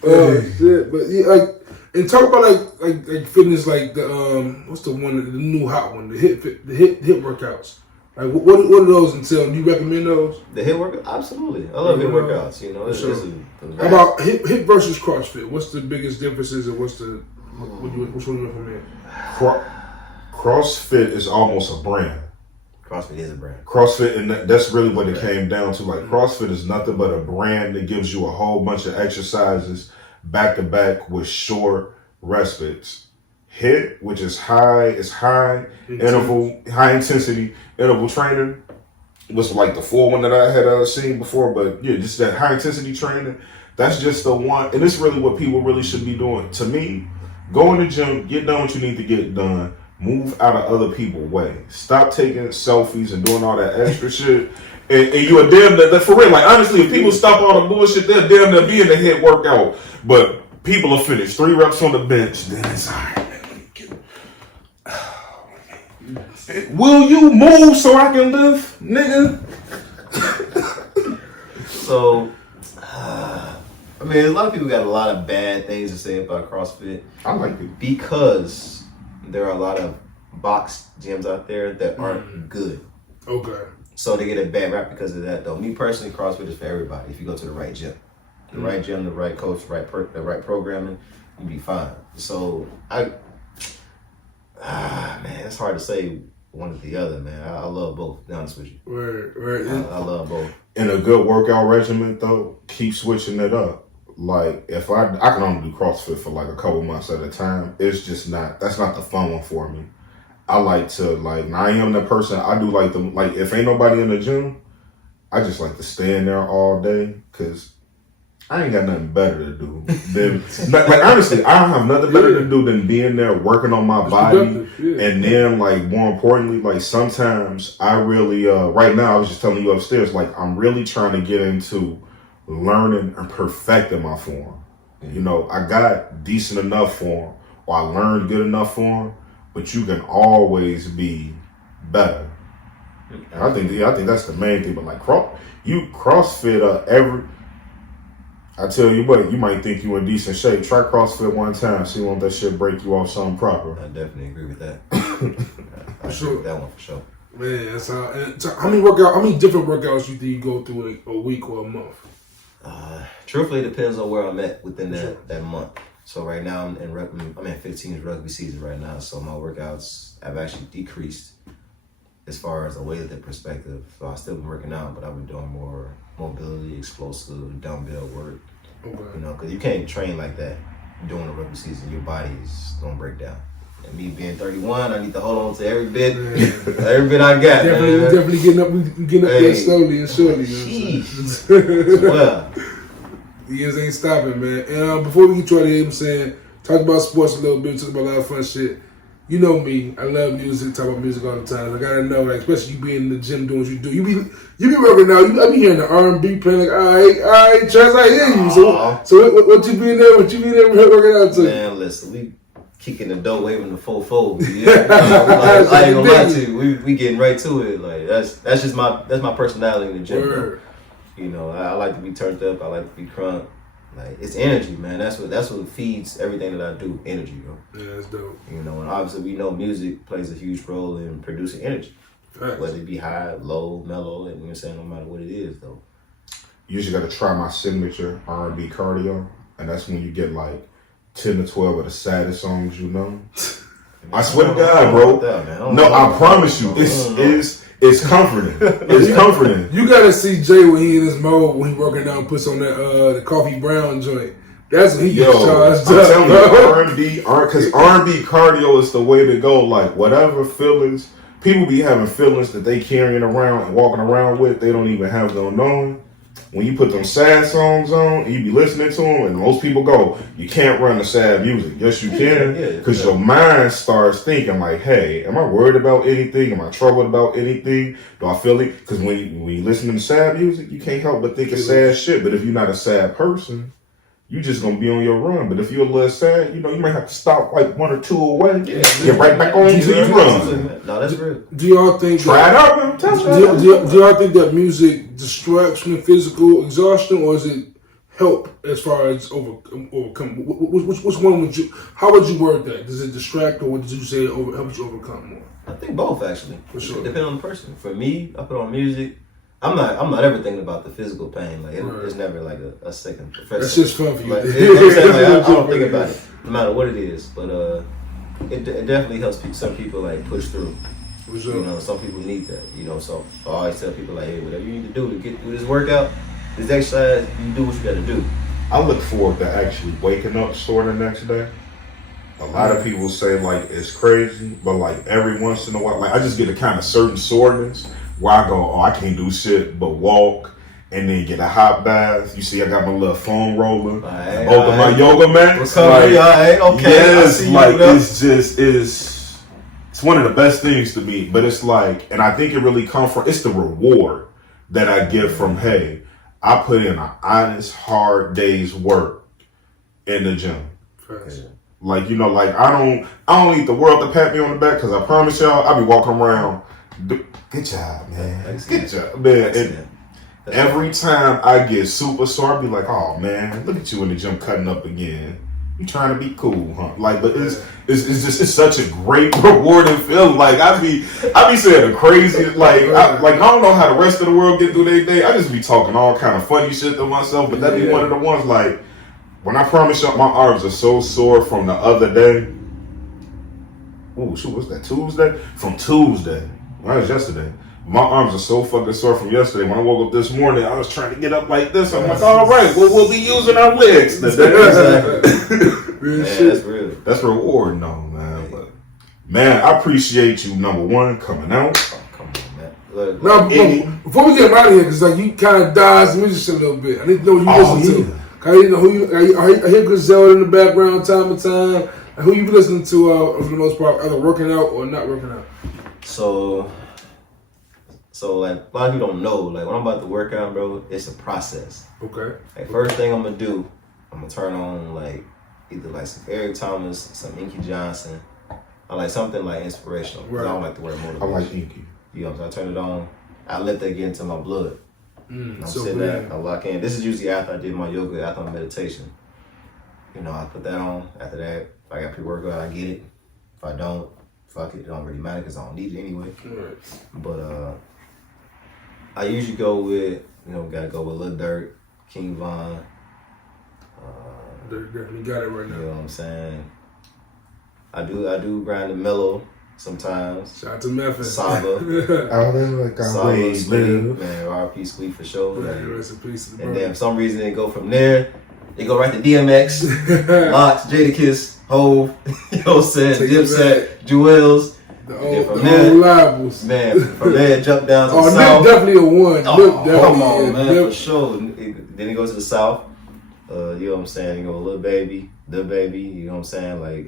Oh shit! But yeah, like, and talk about like fitness, like the what's the one, the new hot one, the hip workouts. Like, what do those entail? Do you recommend those? The hip workout, absolutely. I love hip workouts. You know, how about hip versus CrossFit? What's the biggest differences, and which one do you recommend? CrossFit is almost a brand. CrossFit is a brand. CrossFit, and that's really what it came down to. Like, CrossFit is nothing but a brand that gives you a whole bunch of exercises back to back with short respites. HIIT, which is high intensity interval training, was like the full one that I had seen before. But yeah, just that high intensity training, that's just the one, and it's really what people really should be doing. To me, go in the gym, get done what you need to get done, move out of other people's way. Stop taking selfies and doing all that extra shit. And you are damn near, for real, like honestly, if people stop all the bullshit, they're damn near be in the HIIT workout. But people will finish 3 reps on the bench, then it's all right. Will you move so I can live, nigga? So, I mean, a lot of people got a lot of bad things to say about CrossFit. I like it because there are a lot of box gyms out there that aren't good. Okay. So they get a bad rap because of that, though. Me personally, CrossFit is for everybody. If you go to the right gym, the right coach, the right programming, you'll be fine. So man, it's hard to say one or the other, man. I love both, to be honest with you. Right. I love both. In a good workout regimen, though, keep switching it up. Like, if I can only do CrossFit for like a couple months at a time, it's just that's not the fun one for me. I like to, I am that person, I do if ain't nobody in the gym, I just like to stay in there all day, because I ain't got nothing better to do than, honestly, I don't have nothing better to do than being there working on my body. And then, more importantly, sometimes I really, right now, I was just telling you upstairs, I'm really trying to get into learning and perfecting my form. You know, I got decent enough form, or I learned good enough form, but you can always be better. I think that's the main thing. But CrossFit, I tell you what, you might think you in decent shape. Try CrossFit one time, see won't that shit break you off something proper. I definitely agree with that. I agree with that one for sure. Man, that's how. And how many different workouts you think you go through a week or a month? Truthfully, it depends on where I'm at within that month. So right now I'm in 15th rugby season right now. So my workouts have actually decreased as far as a weightlifting perspective. So I still been working out, but I've been doing more mobility, explosive, dumbbell work. Okay. You know, because you can't train like that during the rugby season. Your body's gonna break down. And me being 31, I need to hold on to every bit I got. Definitely getting up there slowly and surely. Well, years ain't stopping, man. And before we get to the I'm saying, talk about sports a little bit, talk about a lot of fun shit. You know me, I love music, talk about music all the time. I gotta know, especially you being in the gym doing what you do. You be working out. I be hearing the R&B playing, all right, Chaz, I hear you. So what you be in there? What you be there working out to? Man, listen, we kicking the dough, waving the fofo. Yeah, I ain't gonna lie to you. We getting right to it. That's just my personality in the gym. Bro. You know, I like to be turned up. I like to be crunk. It's energy, man. That's what feeds everything that I do. Energy, bro. Yeah, that's dope. You know, and obviously we know music plays a huge role in producing energy. Facts. Whether it be high, low, mellow, and you're saying no matter what it is, though. You usually got to try my signature R&B cardio, and that's when you get 10 to 12 of the saddest songs you know. I swear to God, bro. I promise you, it's comforting. It's comforting. You gotta see Jay when he in his mode, when he working out and puts on that the coffee brown joint. That's when he gets charged up. I'm telling you, because R&B cardio is the way to go. Whatever feelings, people be having feelings that they carrying around and walking around with, they don't even have no knowing. when you put them sad songs on and you be listening to them, and most people go, you can't run the sad music. Yes, you can, because your mind starts thinking like, hey, am I worried about anything? Am I troubled about anything? Do I feel it? Because when you listen to sad music, you can't help but think of sad shit. But if you're not a sad person, you just gonna be on your run. But if you're a little sad, you might have to stop like 1 or 2 away. Get right back on to your run. No, that's real. Do y'all think try it out? Do y'all think that music distracts from the exhaustion, or is it help as far as overcome? Which one would you? How would you word that? Does it distract, or would you say it helps you overcome more? I think both actually. For sure. Depending on the person. For me, I put on music. I'm not ever thinking about the physical pain. Like it's never like a second. That's just fun for you. Like, you know what I'm saying? Like, I don't think about it, no matter what it is. But it definitely helps some people like push through. Sure. Some people need that. So I always tell people like, hey, whatever you need to do to get through this workout, this exercise, you do what you got to do. I look forward to actually waking up sore the next day. A lot of people say like it's crazy, but like every once in a while, like I just get a kind of certain soreness where I go, oh, I can't do shit but walk, and then get a hot bath. You see, I got my little foam roller, both of my yoga mats. Okay. Yes, like it's one of the best things to me. But it's like, and I think it really comes from, it's the reward that I get from, hey, I put in an honest, hard day's work in the gym. Like, like I don't need the world to pat me on the back, because I promise y'all, I be walking around. Good job, man. Good job, man. And every time I get super sore, I be like, oh man, look at you in the gym cutting up again. You trying to be cool, huh? Like, but it's such a great rewarding feeling. Like I be saying the crazy, like I don't know how the rest of the world get through their day. I just be talking all kind of funny shit to myself, but that be one of the ones like when I promise y'all my arms are so sore from the other day. Oh shoot, what's that, Tuesday? From Tuesday. That was yesterday. My arms are so fucking sore from yesterday. When I woke up this morning, I was trying to get up like this. I'm like, all right, well, we'll be using our legs today. That's real. That's rewarding, though, man. But man, I appreciate you, number one, coming out. Oh, come on, man. Now, before we get out of here, because like you kind of dodged the music shit a little bit. I need to know who you listen to. I need to know who you. I hear Griselda in the background time to time. And who you be listening to for the most part, either working out or not working out. So like a lot of people don't know, like when I'm about to work out, bro, it's a process. Okay. Like first thing I'm gonna do, I'm gonna turn on like either like some Eric Thomas, some Inky Johnson, or like something like inspirational. Right. I don't like the word motivation. I like Inky. You know what I'm saying? I turn it on, I let that get into my blood. I'm sitting there, I lock in. This is usually after I did my yoga, after my meditation. I put that on. After that, if I got pre-workout, I get it. If I don't, fuck it. It don't really matter because I don't need it anyway. Right. But I usually go with, gotta go with Lil Durk, King Von. You got it right now. You know what I'm saying? I do grind the mellow sometimes. Shout out to Memphis. Saba. Saba, Sweet. Man, R.P. Sweet for sure. Rest in peace to the and then for some reason they go from there. They go right to DMX, Locks, Jadakiss, Hove, you know what I'm saying? Dipset, Jewels. The old labels. Man, from there jump down to the Nip south. Definitely a one. Come on, man, for sure. Then he goes to the south. You know what I'm saying? You go Lil Baby, The Baby. You know what I'm saying? Like,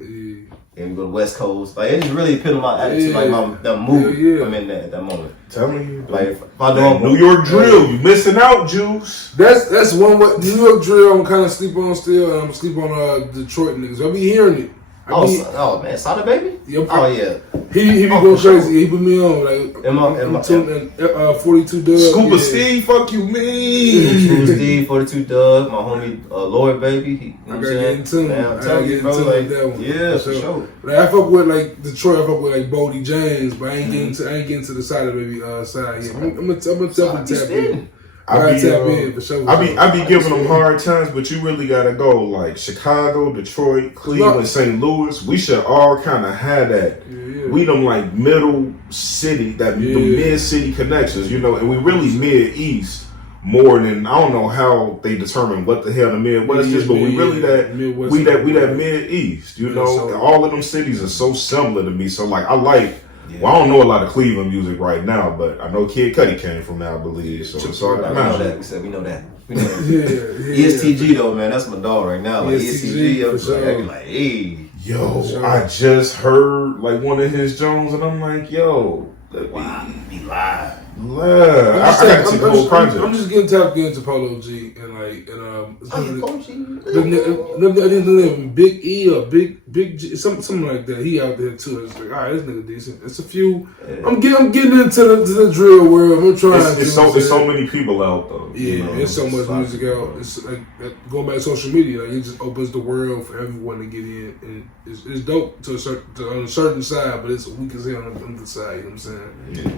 then we go to West Coast. Like, it just really depends on my attitude, like the mood I'm in at that moment. Tell me, like if I do New York drill, you missing out, Juice. That's one way. New York drill, I'm kind of sleep on still, and I'm sleep on Detroit niggas. I be hearing it. Oh man, Sada Baby? Yep. Oh yeah. He be going crazy. He put me on like 42 Dub. Scuba Steve, fuck you, me. Scuba Steve, 42 Dub, my homie Lloyd Baby. You know what I'm saying? Man, I'm telling you, bro. Like, yeah, for sure. Like, I fuck with like Detroit. I fuck with like Bodie James, but I ain't getting to the Sada Baby side yet. I'm gonna tap in. I be giving them hard times, but you really gotta go like Chicago, Detroit, Cleveland, St. Louis. We should all kind of have that. Yeah. We them like middle city, the mid city connections, and we really mid east more than I don't know how they determine what the hell the Midwest is, but we really that Midwest, we that mid east. So all of them cities are so similar to me. So like I like Yeah. Well, I don't know a lot of Cleveland music right now, but I know Kid Cudi came from there, I believe. So it's all that matters. We know that. ESTG though, man, that's my dog right now. Like ESTG, I be like, hey. Yo, I just heard like one of his Jones, and I'm like, yo, wow, he live. I got to see the whole project. I'm just getting tapped into Polo G and like Big E or Big G, something like that. He out there too. It's like, all right, this nigga decent. It's a few. Yeah. I'm getting into the drill world. I'm trying. It's so many people out though. Yeah, there's so much music out. It's like going back to social media. Like it just opens the world for everyone to get in, and it's dope to on a certain side, but it's weak as hell on the other side. You know what I'm saying? Yeah.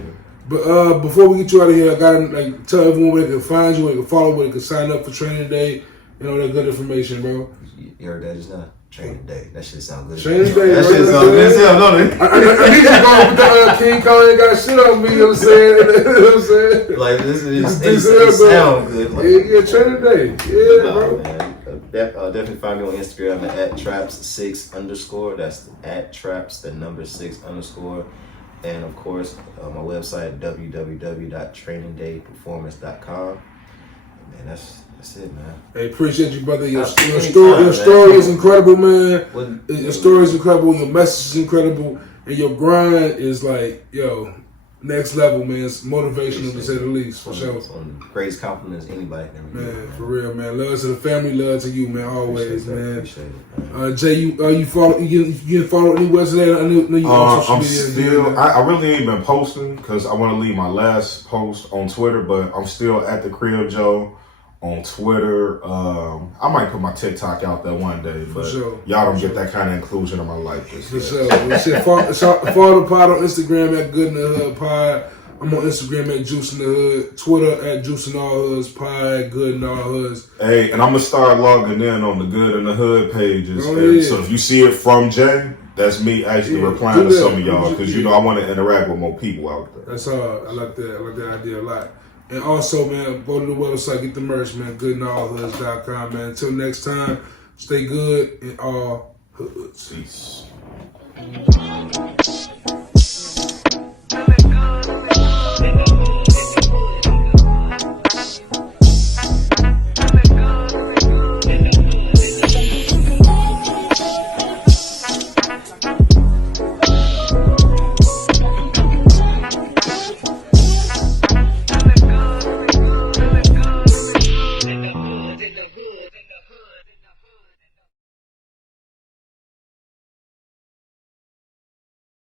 But before we get you out of here, I gotta like tell everyone where they can find you, where they can follow, where they can sign up for training day, and all that good information, bro. You heard that just now? Training day. That shit sound good. Training day. That shit sound good as hell, don't it? I need you to go with the King Kong ain't got shit on me. You know what I'm saying? You know what I'm saying? Like this is sound good. Like, yeah, training day. Yeah, bro. Man. Definitely find me on Instagram at @traps6_. That's @traps _6. And of course, my website www.trainingdayperformance.com. Man, that's it, man. Hey, appreciate you, brother. Your story is incredible, man. Your story is incredible. Your message is incredible, and your grind is like, yo, next level, man. It's motivational to say the least, for sure. Greatest compliments anybody can man, man, for real, man. Love to the family, love to you, man. Always, man. Appreciate it, man. Jay, you follow? You get follow anywhere today? I know you on social media. I really ain't been posting because I want to leave my last post on Twitter, but I'm still at the Crib Joe on Twitter. I might put my TikTok out there one day, but y'all don't get that kind of inclusion in my life. For sure. Follow the pod on Instagram at Good in the Hood Pod. I'm on Instagram at Juice in the Hood, Twitter at Juice in All Hoods, Pod, Good in All Hoods. Hey, and I'm gonna start logging in on the Good in the Hood pages. So if you see it from Jay, that's me actually replying to some of y'all because I want to interact with more people out there. That's all. I like that. I like that idea a lot. And also, man, go to the website, get the merch, man, goodinallhoods.com, man. Until next time, stay good in all hoods. Peace.